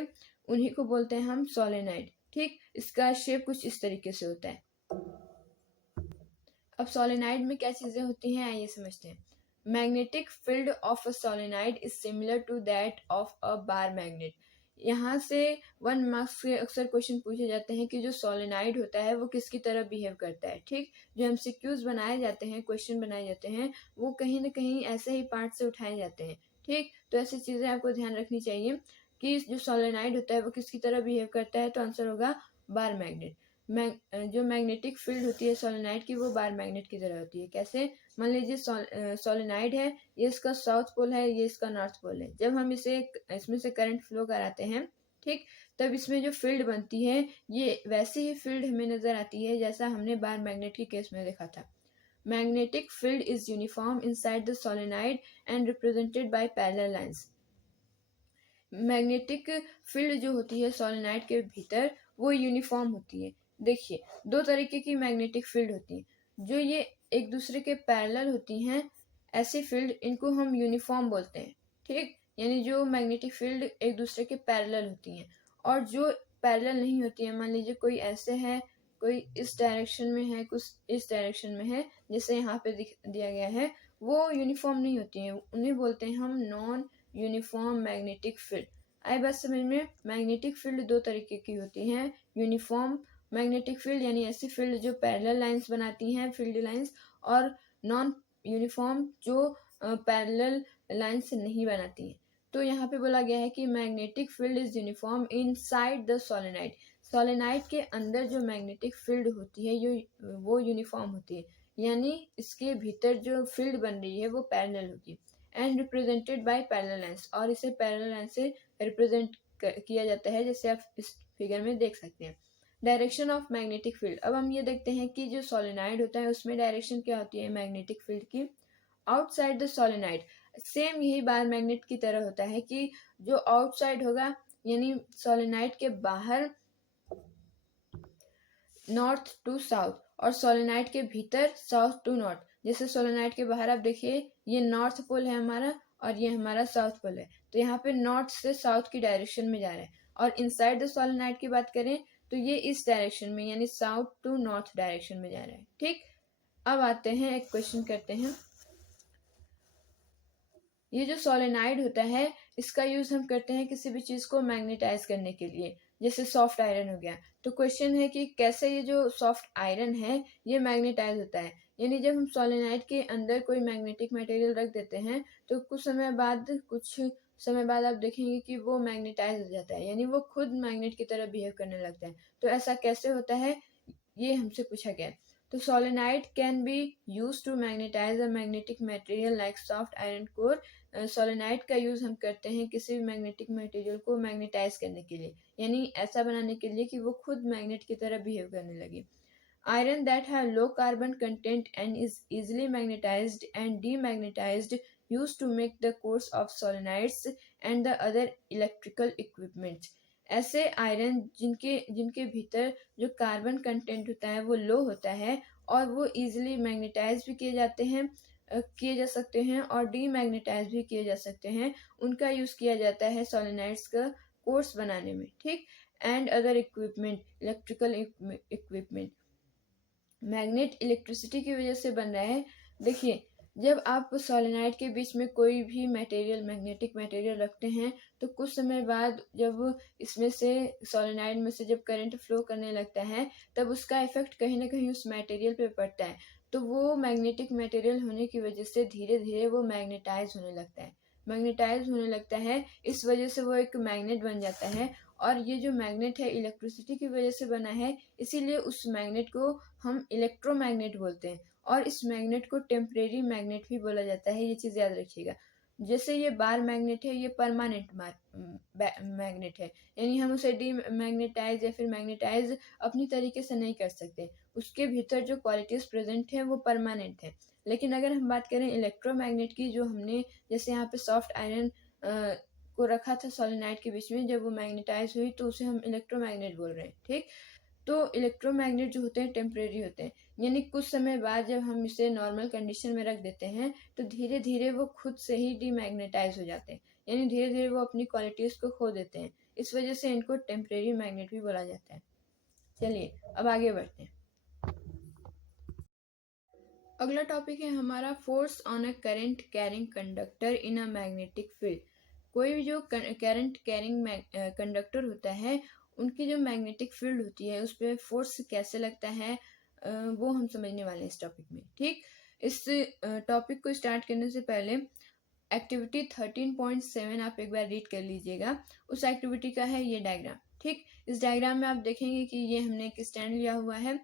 उन्हीं को बोलते हैं हम सोलेनॉइड। ठीक, इसका शेप कुछ इस तरीके से होता है। अब सोलेनॉइड में क्या चीजें होती हैं आइए समझते हैं। Magnetic field of a solenoid is similar to that of a bar magnet. यहाँ से 1 मार्क्स के अक्सर क्वेश्चन पूछे जाते हैं कि जो सोलेनॉइड होता है वो किसकी तरह बिहेव करता है। ठीक, जो एमसीक्यूज बनाए जाते हैं, क्वेश्चन बनाए जाते हैं, वो कहीं ना कहीं ऐसे ही पार्ट से उठाए जाते हैं। ठीक, तो ऐसी चीजें आपको ध्यान रखनी चाहिए कि जो सोलेनॉइड होता है वो किसकी तरह बिहेव करता है, तो आंसर होगा बार मैग्नेट। जो मैग्नेटिक फील्ड होती है सोलेनाइड की वो बार मैग्नेट की तरह होती है। कैसे, मान लीजिए सोलेनाइड है, ये इसका साउथ पोल है, ये इसका नॉर्थ पोल है। जब हम इसमें से करंट फ्लो कराते हैं, ठीक, तब इसमें जो फील्ड बनती है ये वैसी ही फील्ड हमें नजर आती है जैसा हमने बार मैग्नेट के केस में देखा था। Magnetic field is uniform inside the solenoid and represented by parallel lines. Magnetic field जो होती है सोलेनाइड के भीतर वो यूनिफॉर्म होती है। देखिए, दो तरीके की मैग्नेटिक फील्ड होती है। जो ये एक दूसरे के पैरेलल होती हैं, ऐसी फील्ड, इनको हम यूनिफॉर्म बोलते हैं। ठीक, यानी जो मैग्नेटिक फील्ड एक दूसरे के पैरेलल होती हैं। और जो पैरेलल नहीं होती है, मान लीजिए कोई ऐसे है, कोई इस डायरेक्शन में है, कुछ इस डायरेक्शन में है, जैसे यहाँ पे दिया गया है, वो यूनिफॉर्म नहीं होती हैं। उन्हें बोलते हैं हम नॉन यूनिफॉर्म मैग्नेटिक फील्ड। आई बात समझ में। मैग्नेटिक फील्ड दो तरीके की होती हैं। यूनिफॉर्म मैग्नेटिक फील्ड यानी ऐसी फील्ड जो पैरेलल लाइंस बनाती हैं, फील्ड लाइंस, और नॉन यूनिफॉर्म जो पैरेलल लाइंस नहीं बनाती हैं। तो यहाँ पे बोला गया है कि magnetic field is uniform inside the solenoid. Solenoid के अंदर जो मैग्नेटिक फील्ड होती है वो यूनिफॉर्म होती है, यानी इसके भीतर जो फील्ड बन रही है वो पैरेलल होगी। And represented by parallel lines, और इसे पैरेलल लाइन से रिप्रेजेंट किया जाता है, जैसे आप इस फिगर में देख सकते हैं। Direction of magnetic field. अब हम ये देखते हैं कि जो सोलेनाइड होता है उसमें डायरेक्शन क्या होती है मैग्नेटिक फील्ड की। आउटसाइड द सोलेनाइड, सेम यही बार मैग्नेट की तरह होता है कि जो आउटसाइड होगा यानी सोलेनाइड के बाहर नॉर्थ टू साउथ, और सोलेनाइड के भीतर साउथ टू नॉर्थ। जैसे सोलेनाइड के बाहर आप देखिए ये नॉर्थ पोल है हमारा और ये हमारा साउथ पोल है, तो यहाँ पे नॉर्थ से साउथ की डायरेक्शन में जा रहा है। और इनसाइड द सोलेनाइड की बात करें तो ये इस डायरेक्शन में यानी साउथ टू नॉर्थ डायरेक्शन में जा रहा है। ठीक, अब आते हैं एक क्वेश्चन करते हैं। ये जो सोलेनाइड होता है इसका यूज हम करते हैं किसी भी चीज को मैग्नेटाइज करने के लिए, जैसे सॉफ्ट आयरन हो गया। तो क्वेश्चन है कि कैसे ये जो सॉफ्ट आयरन है ये मैग्नेटाइज होता है। यानी जब हम सोलेनाइड के अंदर कोई मैग्नेटिक मटेरियल रख देते हैं तो कुछ समय बाद आप देखेंगे कि वो मैग्नेटाइज हो जाता है, यानी वो खुद मैग्नेट की तरह बिहेव करने लगता है। तो ऐसा कैसे होता है ये हमसे पूछा गया। तो solenoid can be use to magnetize a magnetic material like soft iron core. Solenoid का यूज हम करते हैं किसी भी मैग्नेटिक मटेरियल को मैग्नेटाइज करने के लिए, यानी ऐसा बनाने के लिए कि वो खुद मैग्नेट की तरह बिहेव करने लगे। Iron that have low carbon content and is easily magnetized and demagnetized used to make the cores of solenoids and the other electrical equipment। ऐसे आयरन जिनके भीतर जो कार्बन कंटेंट होता है वो लो होता है और वो इजीली मैग्नेटाइज भी किए जा सकते हैं और डीमैग्नेटाइज भी किए जा सकते हैं, उनका यूज किया जाता है सोलेनाइड्स का कोर्स बनाने में। ठीक, and other equipment, electrical equipment. Magnet electricity की वजह से बन रहा है। देखिए, जब आप सोलेनाइड के बीच में कोई भी मटेरियल, मैग्नेटिक मटेरियल रखते हैं तो कुछ समय बाद जब इसमें से सोलेनाइड में से जब करंट फ्लो करने लगता है तब उसका इफेक्ट कहीं ना कहीं उस मटेरियल पे पड़ता है। तो वो मैग्नेटिक मटेरियल होने की वजह से धीरे धीरे वो मैग्नेटाइज होने लगता है। इस वजह से वो एक मैग्नेट बन जाता है और ये जो मैग्नेट है इलेक्ट्रिसिटी की वजह से बना है, इसीलिए उस मैग्नेट को हम इलेक्ट्रोमैग्नेट बोलते हैं। और इस मैग्नेट को टेम्परेरी मैग्नेट भी बोला जाता है, ये चीज़ याद रखिएगा। जैसे ये बार मैग्नेट है, ये परमानेंट मैग्नेट है, यानी हम उसे डीमैग्नेटाइज या फिर मैग्नेटाइज अपनी तरीके से नहीं कर सकते। उसके भीतर जो क्वालिटीज प्रेजेंट है वो परमानेंट है। लेकिन अगर हम बात करें इलेक्ट्रोमैग्नेट की, जो हमने जैसे यहाँ पे सॉफ्ट आयरन को रखा था सोलेनाइड के बीच में, जब वो मैग्नेटाइज हुई तो उसे हम इलेक्ट्रोमैग्नेट बोल रहे हैं, ठीक। तो इलेक्ट्रोमैग्नेट जो होते हैं टेम्परेरी होते हैं, यानी कुछ समय बाद जब हम इसे नॉर्मल कंडीशन में रख देते हैं तो धीरे धीरे वो खुद से ही डीमैग्नेटाइज हो जाते हैं, यानी धीरे धीरे वो अपनी क्वालिटीज को खो देते हैं। इस वजह से इनको टेम्परेरी मैग्नेट भी बोला जाता है। चलिए अब आगे बढ़ते हैं। अगला टॉपिक है हमारा force on a current carrying conductor in a magnetic field. कोई भी जो करंट कैरिंग कंडक्टर होता है, उनकी जो मैग्नेटिक फील्ड होती है उस पर फोर्स कैसे लगता है, वो हम समझने वाले हैं इस टॉपिक में, ठीक। इस टॉपिक को स्टार्ट करने से पहले एक्टिविटी 13.7 आप एक बार रीड कर लीजिएगा। उस एक्टिविटी का है ये डायग्राम, ठीक। इस डायग्राम में आप देखेंगे कि ये हमने एक स्टैंड लिया हुआ है,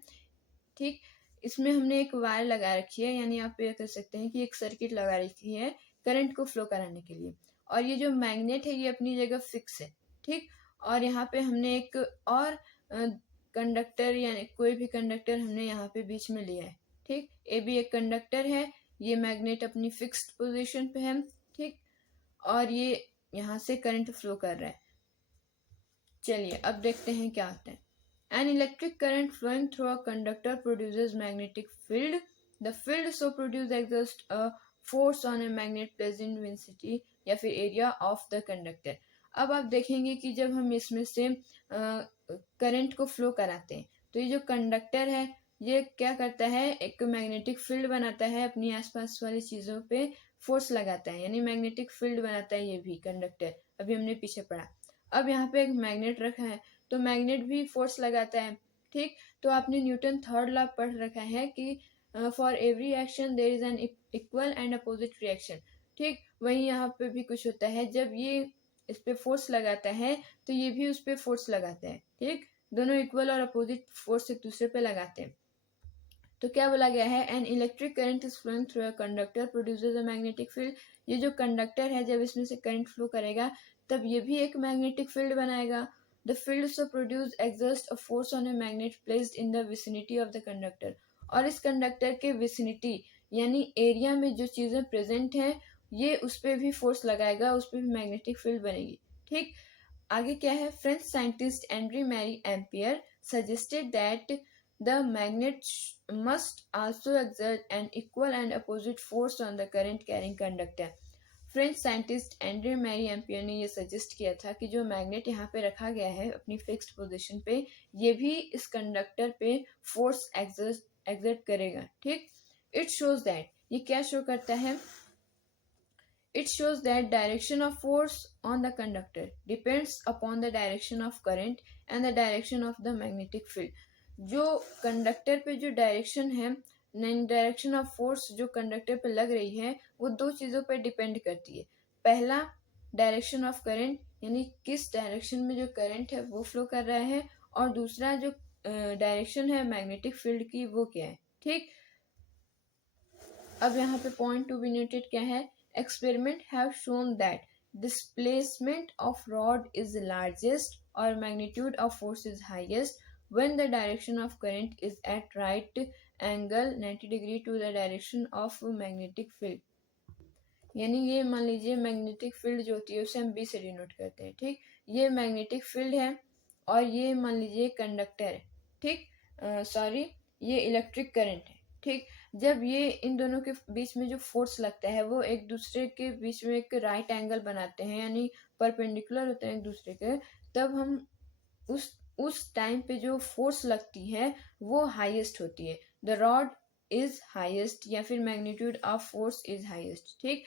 ठीक। इसमें हमने एक वायर लगा रखी है, यानी आप ये कह सकते हैं कि एक सर्किट लगा रखी है करंट को फ्लो कराने के लिए। और ये जो मैग्नेट है ये अपनी जगह फिक्स है, ठीक। और यहाँ पे हमने एक और कंडक्टर यानी कोई भी कंडक्टर हमने यहाँ पे बीच में लिया है, ठीक। ये भी एक कंडक्टर है, ये मैग्नेट अपनी फिक्स्ड पोजीशन पे है, ठीक। और ये यहाँ से करंट फ्लो कर रहा है। चलिए अब देखते हैं क्या होता है। An electric current flowing through a conductor produces magnetic field. The field so produced exerts a force on a magnet placed in vicinity या फिर area of the conductor. अब आप देखेंगे कि जब हम इसमें से करंट को फ्लो कराते हैं तो ये जो कंडक्टर है ये क्या करता है, एक मैग्नेटिक फील्ड बनाता है, अपनी आसपास वाली चीजों पे फोर्स लगाता है, यानी मैग्नेटिक फील्ड बनाता है ये भी कंडक्टर। अभी हमने पीछे पढ़ा। अब यहाँ पे एक मैग्नेट रखा है तो मैग्नेट भी फोर्स लगाता है, ठीक। तो आपने न्यूटन थर्ड लॉ पढ़ रखा है कि for every action there is an equal and opposite reaction, ठीक। वही यहाँ पे भी कुछ होता है, जब ये इस पे फोर्स लगाता है तो ये भी उस पे फोर्स लगाता है, ठीक। दोनों इक्वल और अपोजिट फोर्स एक दूसरे पे लगाते हैं। तो क्या बोला गया है, an electric current is flowing through a conductor produces a magnetic field. ये जो कंडक्टर है जब इसमें से करंट फ्लो करेगा तब ये भी एक मैग्नेटिक फील्ड बनाएगा। The field so produced exerts a force on a magnet placed in the vicinity of the conductor. और इस कंडक्टर के विसिनिटी यानी एरिया में जो चीजें प्रेजेंट हैं ये उस पर भी फोर्स लगाएगा, उस पर भी मैग्नेटिक फील्ड बनेगी, ठीक। आगे क्या है, French scientist Andre Marie Ampere suggested that the magnet must also exert an equal and opposite force on the current carrying conductor. French scientist Andre Marie Ampere ने ये सजेस्ट किया था कि जो मैग्नेट यहाँ पे रखा गया है अपनी फिक्स्ड पोजीशन पे, ये भी इस कंडक्टर पे फोर्स एक्सर्ट करेगा, ठीक। इट शोज दैट, ये क्या शो करता है, it shows that direction of force on the conductor depends upon the direction of current and the direction of the magnetic field. जो कंडक्टर पे जो डायरेक्शन है, डायरेक्शन ऑफ फोर्स जो कंडक्टर पे लग रही है वो दो चीजों पर डिपेंड करती है। पहला डायरेक्शन ऑफ करंट, यानी किस डायरेक्शन में जो करंट है वो फ्लो कर रहा है, और दूसरा जो डायरेक्शन है मैग्नेटिक फील्ड की वो क्या है, ठीक। अब यहाँ पे पॉइंट टू बी नोटेड क्या है, experiment have shown that displacement of rod is largest और magnitude of force is highest when the direction of current is at right angle 90 degree to the direction of magnetic field. यानी ये मान लीजिए मैग्नेटिक फील्ड जो होती है उसे हम बी से डिनोट करते हैं, ठीक। ये मैग्नेटिक फील्ड है और ये मान लीजिए कंडक्टर है, ठीक। सॉरी ये इलेक्ट्रिक करंट है, ठीक। जब ये इन दोनों के बीच में जो फोर्स लगता है वो एक दूसरे के बीच में एक राइट एंगल बनाते हैं, यानी परपेंडिकुलर होते हैं एक दूसरे के, तब हम उस टाइम पे जो फोर्स लगती है वो हाईएस्ट होती है। द रॉड इज हाईएस्ट या फिर magnitude of force is highest, ठीक।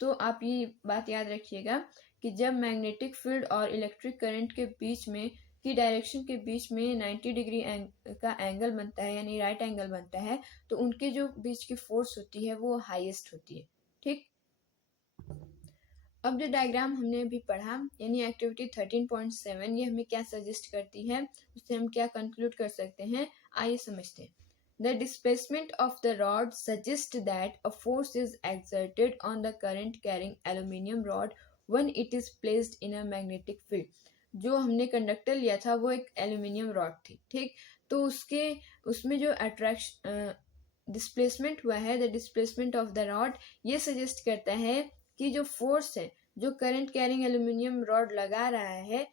तो आप ये बात याद रखिएगा कि जब मैग्नेटिक फील्ड और इलेक्ट्रिक करंट के बीच में की डायरेक्शन के बीच में 90 डिग्री का एंगल बनता है, यानी राइट एंगल बनता है, तो उनके जो बीच की फोर्स होती है वो हाईएस्ट होती है, ठीक। अब जो डायग्राम हमने अभी पढ़ा यानी एक्टिविटी 13.7 ये हमें क्या सजेस्ट करती है, उससे हम क्या कंक्लूड कर सकते हैं, आइए समझते हैं। The displacement of the rod suggest that a force is exerted on the current carrying aluminium rod when it is placed in a magnetic field. जो हमने कंडक्टर लिया था वो एक एल्यूमिनियम रॉड थी, ठीक। तो उसमें जो अट्रैक्शन डिस्प्लेसमेंट हुआ है, the displacement of the rod, ये सजेस्ट करता है कि जो फोर्स है जो करंट कैरिंग एल्यूमिनियम रॉड लगा रहा है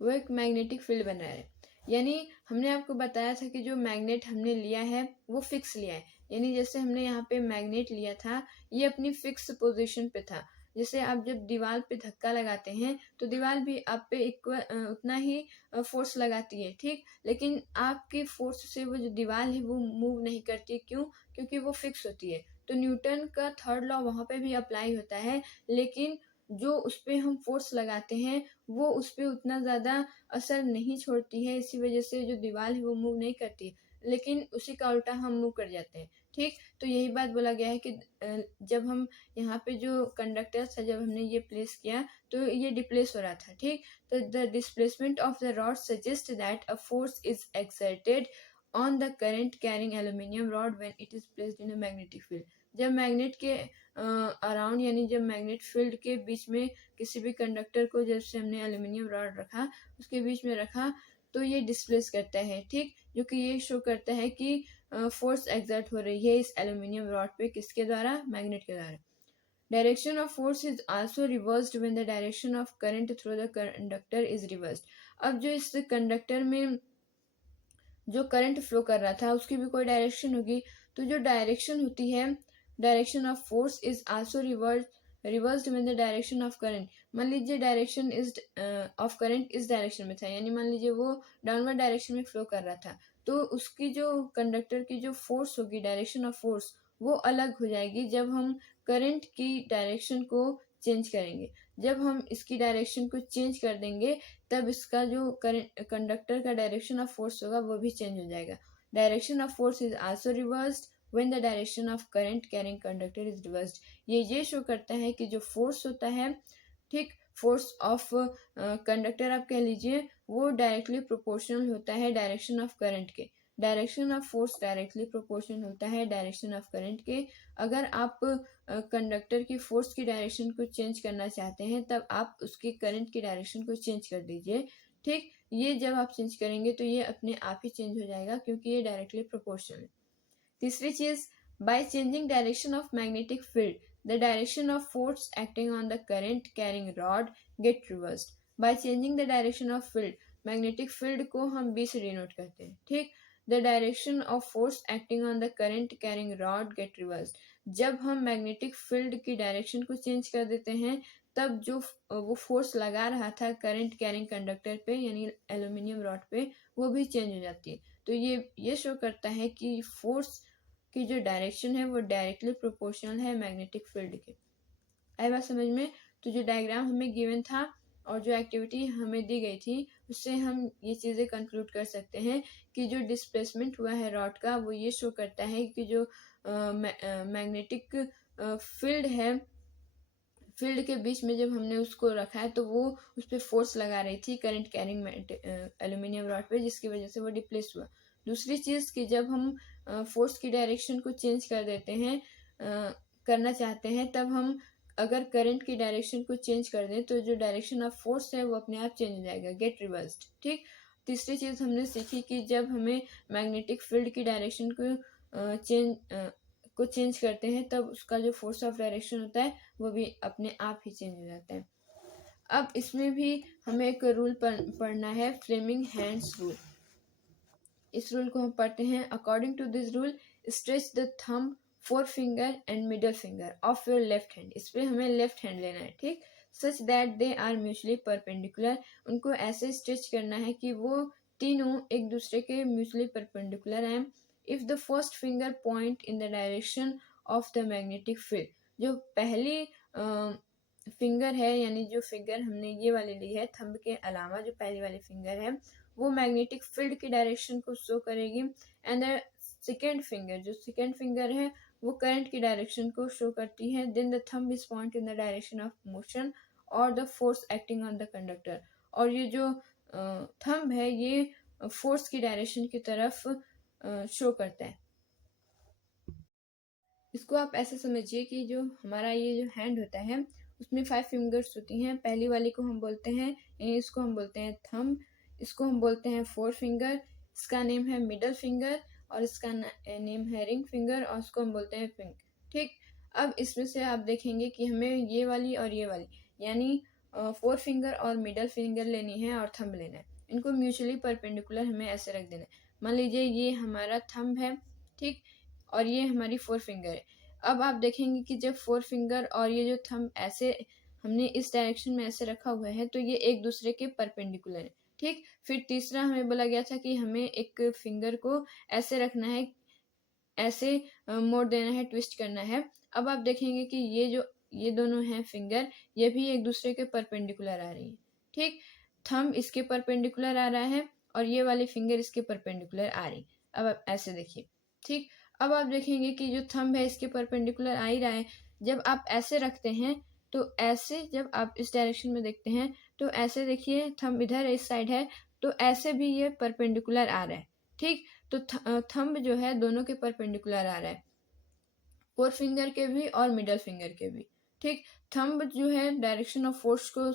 वो एक मैग्नेटिक फील्ड बना है। यानी हमने आपको बताया था कि जो मैग्नेट हमने लिया है वो फिक्स लिया है, यानी जैसे हमने यहाँ पे मैग्नेट लिया था ये अपनी फिक्स पोजीशन पे था। जैसे आप जब दीवार पे धक्का लगाते हैं तो दीवार भी आप पे उतना ही फोर्स लगाती है, ठीक। लेकिन आपकी फोर्स से वो जो दीवार है वो मूव नहीं करती, क्यों? क्योंकि वो फिक्स होती है। तो न्यूटन का थर्ड लॉ वहां पे भी अप्लाई होता है, लेकिन जो उस पर हम फोर्स लगाते हैं वो उस पर उतना ज़्यादा असर नहीं छोड़ती है, इसी वजह से जो दीवार है वो मूव नहीं करती, लेकिन उसी का उल्टा हम मूव कर जाते हैं, ठीक। तो यही बात बोला गया है कि जब हम यहाँ पे जो कंडक्टर था जब हमने ये प्लेस किया तो ये डिप्लेस हो रहा था, ठीक। तो the displacement of the rod suggest that a force is exerted on the current carrying aluminium rod when it is placed in a magnetic field. जब मैग्नेट के अराउंड यानी जब मैग्नेट फील्ड के बीच में किसी भी कंडक्टर को जैसे हमने एल्यूमिनियम रॉड रखा उसके बीच में रखा तो ये डिस्प्लेस करता है, ठीक। जो कि ये शो करता है कि फोर्स एक्सर्ट हो रही है इस एल्यूमिनियम रॉड पे, किसके द्वारा? मैग्नेट के द्वारा। Direction of force is also reversed when the direction of current through the conductor is reversed. अब जो इस कंडक्टर में जो करंट फ्लो कर रहा था उसकी भी कोई डायरेक्शन होगी, तो जो डायरेक्शन होती है direction of force is also reversed when the direction of current. मान लीजिए डायरेक्शन इज ऑफ करंट इस डायरेक्शन में था, यानी मान लीजिए वो डाउनवर्ड डायरेक्शन में फ्लो कर रहा था, तो उसकी जो कंडक्टर की जो फोर्स होगी, डायरेक्शन ऑफ फोर्स, वो अलग हो जाएगी जब हम करंट की डायरेक्शन को चेंज करेंगे। जब हम इसकी डायरेक्शन को चेंज कर देंगे तब इसका जो कंडक्टर का डायरेक्शन ऑफ फोर्स होगा वो भी चेंज हो जाएगा। Direction of force is also reversed when the direction of current carrying conductor is reversed. ये शो करता है कि जो फोर्स होता है, ठीक, फोर्स ऑफ कंडक्टर आप कह लीजिए, वो डायरेक्टली प्रोपोर्शनल होता है डायरेक्शन ऑफ करंट के। Direction of force directly proportional होता है डायरेक्शन ऑफ करंट के। अगर आप कंडक्टर की फोर्स की डायरेक्शन को चेंज करना चाहते हैं तब आप उसकी करंट की डायरेक्शन को चेंज कर दीजिए, ठीक। ये जब आप चेंज करेंगे तो ये अपने आप ही चेंज हो जाएगा क्योंकि ये डायरेक्टली प्रोपोर्शनल है। तीसरी चीज, by changing direction of magnetic field the direction of force acting on the current carrying rod get reversed. By changing the direction of field, magnetic field को हम बी से डिनोट करते हैं, ठीक। The direction of force acting on the current carrying rod get reversed. जब हम मैग्नेटिक फील्ड की डायरेक्शन को चेंज कर देते हैं तब जो वो फोर्स लगा रहा था करंट कैरिंग कंडक्टर पे यानी एल्यूमिनियम रॉड पे, वो भी चेंज हो जाती है। तो ये शो करता है कि फोर्स की जो डायरेक्शन है वो डायरेक्टली प्रोपोर्शनल है मैग्नेटिक फील्ड के। आई बात समझ में? तो जो डायग्राम हमें गिवन था और जो एक्टिविटी हमें दी गई थी उससे हम ये चीज़ें कंक्लूड कर सकते हैं कि जो डिस्प्लेसमेंट हुआ है रॉड का वो ये शो करता है कि जो मैग्नेटिक फील्ड है, फील्ड के बीच में जब हमने उसको रखा है तो वो उस पर फोर्स लगा रही थी करंट कैरिंग एल्यूमिनियम रॉड पे, जिसकी वजह से वो डिप्लेस हुआ। दूसरी चीज़ कि जब हम फोर्स की डायरेक्शन को चेंज कर देते हैं, करना चाहते हैं, तब हम अगर करंट की डायरेक्शन को चेंज कर दें तो जो डायरेक्शन ऑफ फोर्स है वो अपने आप चेंज हो जाएगा, गेट रिवर्स्ड, ठीक। तीसरी चीज़ हमने सीखी कि जब हमें मैग्नेटिक फील्ड की डायरेक्शन को चेंज करते हैं तब उसका जो फोर्स ऑफ डायरेक्शन होता है वो भी अपने आप ही चेंज हो जाता है। अब इसमें भी हमें एक रूल पढ़ना है, फ्लेमिंग हैंड्स रूल। इस रूल को हम पढ़ते हैं। According to this rule, stretch the thumb, four finger and middle finger of your left hand. इस पर हमें लेफ्ट हैंड लेना है, ठीक। Such that they are mutually perpendicular, उनको ऐसे स्ट्रेच करना है कि वो तीनों एक दूसरे के म्यूचुअली परपेंडिकुलर हैं। If the first finger point in the direction of the magnetic field, जो पहली फिंगर है यानी जो फिंगर हमने ये वाली ली है थंब के अलावा, जो पहली वाली फिंगर है वो मैग्नेटिक फील्ड की डायरेक्शन को शो करेगी। एंड द सेकेंड फिंगर, जो सेकेंड फिंगर है वो करंट की डायरेक्शन को शो करती है। Then the thumb is point in the direction of motion और the force acting on the conductor. और ये जो थंब है ये फोर्स की डायरेक्शन की तरफ शो करता है। इसको आप ऐसे समझिए कि जो हमारा ये जो हैंड होता है उसमें 5 फिंगर्स होती हैं। पहली वाली को हम बोलते हैं, इसको हम बोलते हैं थंब, इसको हम बोलते हैं 4 फिंगर, इसका नेम है मिडल फिंगर, और इसका नेम है रिंग फिंगर, और इसको हम बोलते हैं फिंग। ठीक, अब इसमें से आप देखेंगे कि हमें ये वाली और ये वाली यानी 4 फिंगर और मिडल फिंगर लेनी है और थंब लेना है। इनको म्यूचुअली परपेंडिकुलर हमें ऐसे रख देना है। मान लीजिए ये हमारा थंब है, ठीक, और ये हमारी 4 फिंगर है। अब आप देखेंगे कि जब 4 फिंगर और ये जो थंब ऐसे हमने इस डायरेक्शन में ऐसे रखा हुआ है तो ये एक दूसरे के परपेंडिकुलर है। ठीक, फिर तीसरा हमें बोला गया था कि हमें एक फिंगर को ऐसे रखना है, ऐसे मोड़ देना है, ट्विस्ट करना है। अब आप देखेंगे कि ये दोनों हैं फिंगर, ये भी एक दूसरे के परपेंडिकुलर आ रही है। ठीक, थंब इसके परपेंडिकुलर आ रहा है और ये वाली फिंगर इसके परपेंडिकुलर आ रही। अब आप ऐसे देखिए। ठीक, अब आप देखेंगे कि जो थंब है इसके परपेंडिकुलर आ ही रहा है। जब आप ऐसे रखते हैं तो ऐसे, जब आप इस डायरेक्शन में देखते हैं तो ऐसे देखिए, थंब इधर इस साइड है तो ऐसे भी ये परपेंडिकुलर आ रहा है। ठीक, तो थंब जो है दोनों के परपेंडिकुलर आ रहा है, 4 फिंगर के भी और मिडल फिंगर के भी। ठीक, थंब जो है डायरेक्शन ऑफ फोर्स को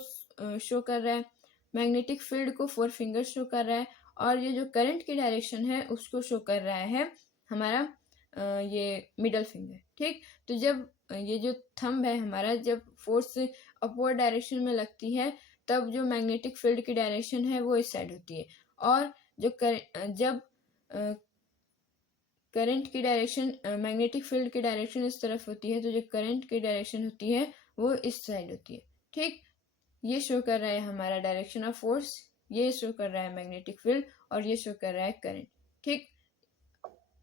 शो कर रहा है, मैग्नेटिक फील्ड को 4 फिंगर शो कर रहा है, और ये जो करंट की डायरेक्शन है उसको शो कर रहा है हमारा ये मिडल फिंगर। ठीक, तो जब ये जो थंब है हमारा, जब फोर्स अपवर्ड डायरेक्शन में लगती है तब जो मैग्नेटिक फील्ड की डायरेक्शन है वो इस साइड होती है, और जब करंट की डायरेक्शन, मैग्नेटिक फील्ड की डायरेक्शन इस तरफ होती है तो जो करंट की डायरेक्शन होती है वो इस साइड होती है। ठीक, ये शो कर रहा है हमारा डायरेक्शन ऑफ फोर्स, ये शो कर रहा है मैग्नेटिक फील्ड, और ये शो कर रहा है करंट। ठीक,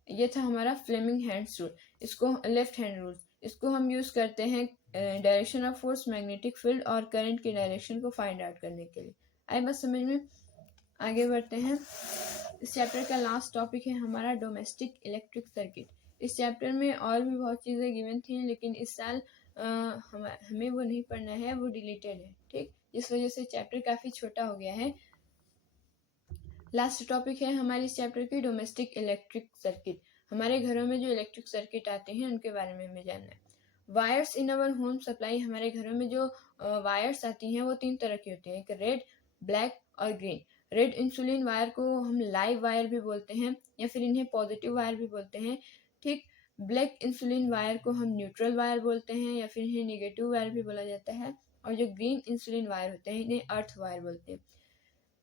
ये था हमारा फ्लेमिंग हैंड्स रूल, इसको लेफ्ट हैंड रूल, इसको हम यूज करते हैं direction of force, magnetic field और करंट की डायरेक्शन को फाइंड आउट करने के लिए। आई बस समझ में। आगे बढ़ते हैं। इस चैप्टर का लास्ट टॉपिक है हमारा डोमेस्टिक इलेक्ट्रिक सर्किट। इस चैप्टर में और भी बहुत चीज़ें गिवन थी लेकिन इस साल हमें वो नहीं पढ़ना है, वो डिलीटेड है। ठीक, इस वजह से चैप्टर काफ़ी छोटा हो गया है। लास्ट टॉपिक है हमारे इस चैप्टर की डोमेस्टिक इलेक्ट्रिक सर्किट। हमारे घरों में जो इलेक्ट्रिक सर्किट आते हैं उनके बारे में हमें जानना है। Wires in our home supply, हमारे घरों में जो वायर्स आती हैं वो 3 तरह की होती हैं, एक रेड, ब्लैक और ग्रीन। रेड इंसुलिन वायर को हम लाइव वायर भी बोलते हैं या फिर इन्हें पॉजिटिव वायर भी बोलते हैं। ठीक, ब्लैक इंसुलिन वायर को हम न्यूट्रल वायर बोलते हैं या फिर इन्हें निगेटिव वायर भी बोला जाता है, और जो ग्रीन इंसुलिन वायर होते हैं इन्हें अर्थ वायर बोलते हैं।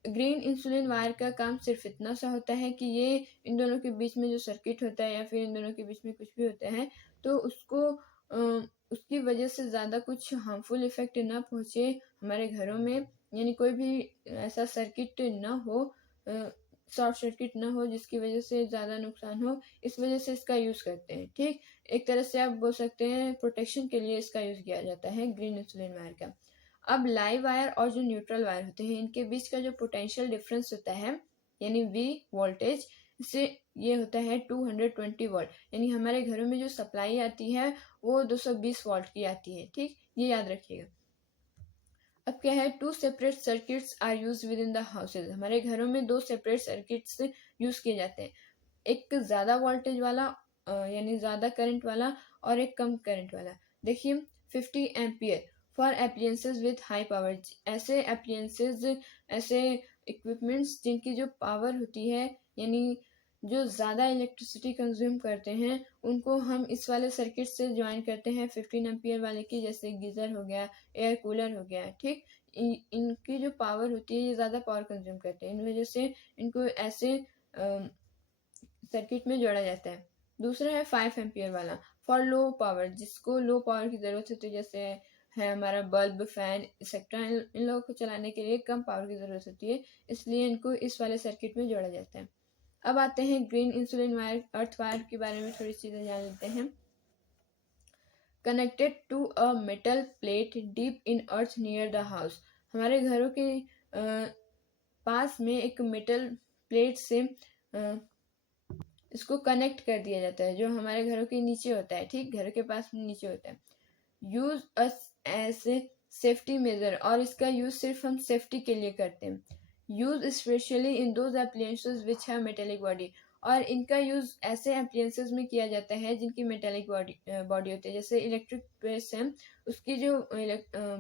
ग्रीन इंसुलिन वायर का काम सिर्फ इतना सा होता है कि ये इन दोनों के बीच में जो सर्किट होता है या फिर इन दोनों के बीच में कुछ भी होता है तो उसको उसकी वजह से ज़्यादा कुछ हार्मफुल इफेक्ट ना पहुँचे हमारे घरों में, यानी कोई भी ऐसा सर्किट ना हो, शॉर्ट सर्किट ना हो जिसकी वजह से ज़्यादा नुकसान हो, इस वजह से इसका यूज़ करते हैं। ठीक, एक तरह से आप बोल सकते हैं प्रोटेक्शन के लिए इसका यूज़ किया जाता है ग्रीन इंसुलिन वायर का। अब लाइव वायर और जो न्यूट्रल वायर होते हैं इनके बीच का जो पोटेंशियल डिफरेंस होता है यानी V वोल्टेज, इससे ये होता है 220 वोल्ट, यानी हमारे घरों में जो सप्लाई आती है वो 220 वोल्ट की आती है। ठीक, ये याद रखिएगा। अब क्या है, 2 separate circuits are use within the houses, हमारे घरों में 2 सेपरेट सर्किट्स यूज किए जाते हैं, एक ज़्यादा वोल्टेज वाला यानी ज़्यादा करंट वाला और एक कम करंट वाला। देखिए 50 ampere for appliances with high power, ऐसे एप्लियंसेस, ऐसे इक्विपमेंट्स जिनकी जो पावर होती है यानी जो ज़्यादा इलेक्ट्रिसिटी कंज्यूम करते हैं उनको हम इस वाले सर्किट से ज्वाइन करते हैं 15 एम्पियर वाले की, जैसे गीज़र हो गया, एयर कूलर हो गया। ठीक, इनकी जो पावर होती है ये ज़्यादा पावर कंज्यूम करते हैं, इन वजह से इनको ऐसे सर्किट में जोड़ा जाता है। दूसरा है 5 एम्पियर वाला फॉर लो पावर, जिसको लो पावर की ज़रूरत होती है, जैसे है हमारा बल्ब, फैन एक्सेट्रा, इन लोगों को चलाने के लिए कम पावर की ज़रूरत होती है, इसलिए इनको इस वाले सर्किट में जोड़ा जाता है। अब आते हैं green insulin wire, earth wire के बारे में थोड़ी चीज़ें जान लेते हैं। Connected to a metal plate deep in earth near the house, हमारे घरों के पास में एक मेटल प्लेट से इसको कनेक्ट कर दिया जाता है, जो हमारे घरों के नीचे होता है, ठीक, घर के पास नीचे होता है। Use us as a safety measure, और इसका यूज सिर्फ हम सेफ्टी के लिए करते हैं। Use specially in those appliances which have metallic body, और इनका यूज ऐसे एप्लियंसेस में किया जाता है जिनकी मेटेलिक बॉडी होती है। जैसे इलेक्ट्रिक प्रेस है, उसकी जो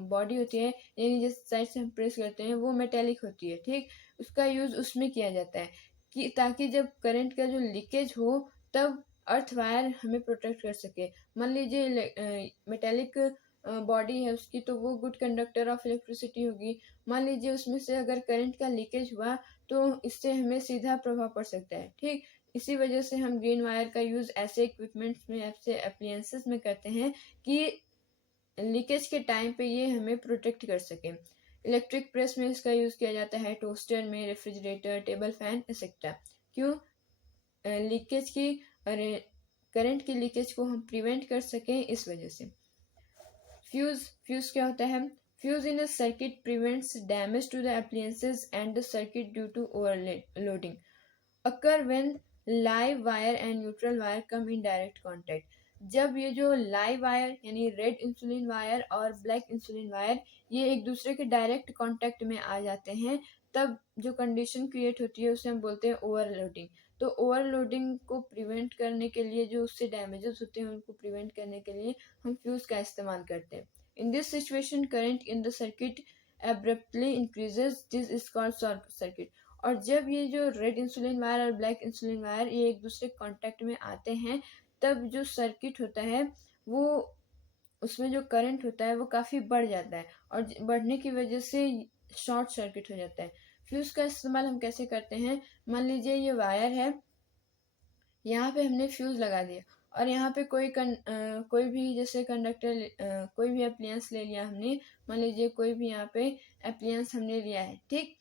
बॉडी होती है, यानी जिस साइड से हम प्रेस करते हैं वो मेटेलिक होती है, ठीक, उसका यूज उसमें किया जाता है कि ताकि जब करंट का जो लीकेज हो तब अर्थ वायर हमें प्रोटेक्ट कर सके। मान लीजिए मेटेलिक बॉडी है उसकी, तो वो गुड कंडक्टर ऑफ इलेक्ट्रिसिटी होगी। मान लीजिए उसमें से अगर करंट का लीकेज हुआ तो इससे हमें सीधा प्रभाव पड़ सकता है, ठीक। इसी वजह से हम ग्रीन वायर का यूज ऐसे इक्विपमेंट्स में, ऐसे अप्लायंसेस में करते हैं कि लीकेज के टाइम पे ये हमें प्रोटेक्ट कर सके। इलेक्ट्रिक प्रेस में इसका यूज किया जाता है, टोस्टर में, रेफ्रिजरेटर, टेबल फैन एक्सेट्रा। क्यों? लीकेज की, करंट की लीकेज को हम प्रिवेंट कर सकें, इस वजह से। फ्यूज क्या होता है? Fuse in a circuit prevents damage to the appliances and the circuit due to overloading occur when live wire and neutral wire come in direct contact। जब ये जो लाइव वायर यानी रेड इंसुलिन वायर और ब्लैक इंसुलिन वायर ये एक दूसरे के डायरेक्ट कांटेक्ट में आ जाते हैं, तब जो कंडीशन क्रिएट होती है उसे हम बोलते हैं ओवरलोडिंग। तो ओवरलोडिंग को प्रिवेंट करने के लिए, जो उससे डैमेजेस होते हैं उनको प्रिवेंट करने के लिए हम फ्यूज का इस्तेमाल करते हैं। In this situation current in the circuit abruptly increases, this is called short circuit। और जब ये जो रेड इंसुलिन वायर और ब्लैक इंसुलिन वायर ये एक दूसरे कांटेक्ट में आते हैं, तब जो सर्किट होता है वो, उसमें जो करंट होता है वो काफ़ी बढ़ जाता है, और बढ़ने की वजह से शॉर्ट सर्किट हो जाता है। फ्यूज का इस्तेमाल हम कैसे करते हैं? मान लीजिए ये वायर है, यहाँ पे हमने फ्यूज लगा दिया, और यहाँ पे कोई भी जैसे कंडक्टर, कोई भी अप्लायंस ले लिया हमने, मान लीजिए कोई भी यहाँ पे अप्लायंस हमने लिया है, ठीक।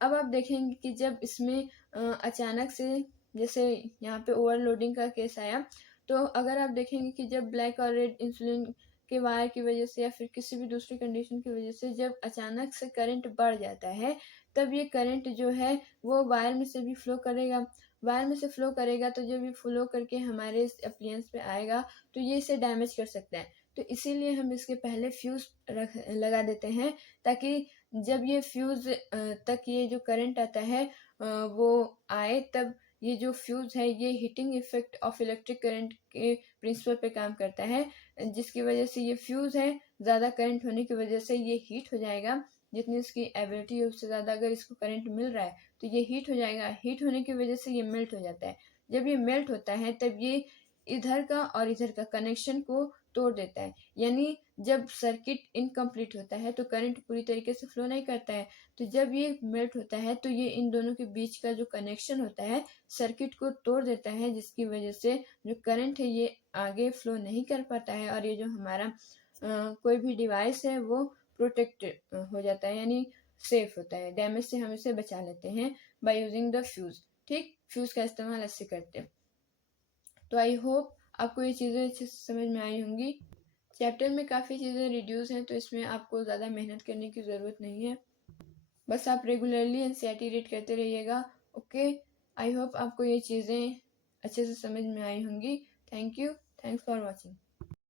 अब आप देखेंगे कि जब इसमें अचानक से, जैसे यहाँ पे ओवरलोडिंग का केस आया, तो अगर आप देखेंगे कि जब ब्लैक और रेड इंसुलिन के वायर की वजह से या फिर किसी भी दूसरी कंडीशन की वजह से जब अचानक से करंट बढ़ जाता है, तब ये करंट जो है वो वायर में से भी फ्लो करेगा। वायर में से फ्लो करेगा तो जब ये फ्लो करके हमारे इस अप्लायंस पे आएगा तो ये इसे डैमेज कर सकता है। तो इसीलिए हम इसके पहले फ्यूज लगा देते हैं, ताकि जब ये फ्यूज तक ये जो करंट आता है वो आए, तब ये जो फ्यूज है ये heating effect of electric current के प्रिंसिपल पे काम करता है, जिसकी वजह से ये फ्यूज है, ज़्यादा करंट होने की वजह से ये हीट हो जाएगा। जितनी इसकी एबिलिटी है उससे ज़्यादा अगर इसको करंट मिल रहा है तो ये हीट हो जाएगा। हीट होने की वजह से ये मेल्ट हो जाता है। जब ये मेल्ट होता है तब ये इधर का और इधर का कनेक्शन को तोड़ देता है, यानी जब सर्किट इनकम्प्लीट होता है तो करंट पूरी तरीके से फ्लो नहीं करता है। तो जब ये मेल्ट होता है तो ये इन दोनों के बीच का जो कनेक्शन होता है सर्किट को तोड़ देता है, जिसकी वजह से जो करंट है ये आगे फ्लो नहीं कर पाता है, और ये जो हमारा कोई भी डिवाइस है वो प्रोटेक्ट हो जाता है, यानी सेफ होता है। डैमेज से हम इसे बचा लेते हैं बाय यूजिंग द फ्यूज, ठीक। फ्यूज का इस्तेमाल ऐसे करते हैं। तो आई होप आपको ये चीज़ें अच्छे से समझ में आई होंगी। चैप्टर में काफ़ी चीज़ें रिड्यूस हैं, तो इसमें आपको ज़्यादा मेहनत करने की ज़रूरत नहीं है। बस आप रेगुलरली एनसीईआरटी रीड करते रहिएगा। ओके, आई होप आपको ये चीज़ें अच्छे से समझ में आई होंगी। Thank you, thanks for watching.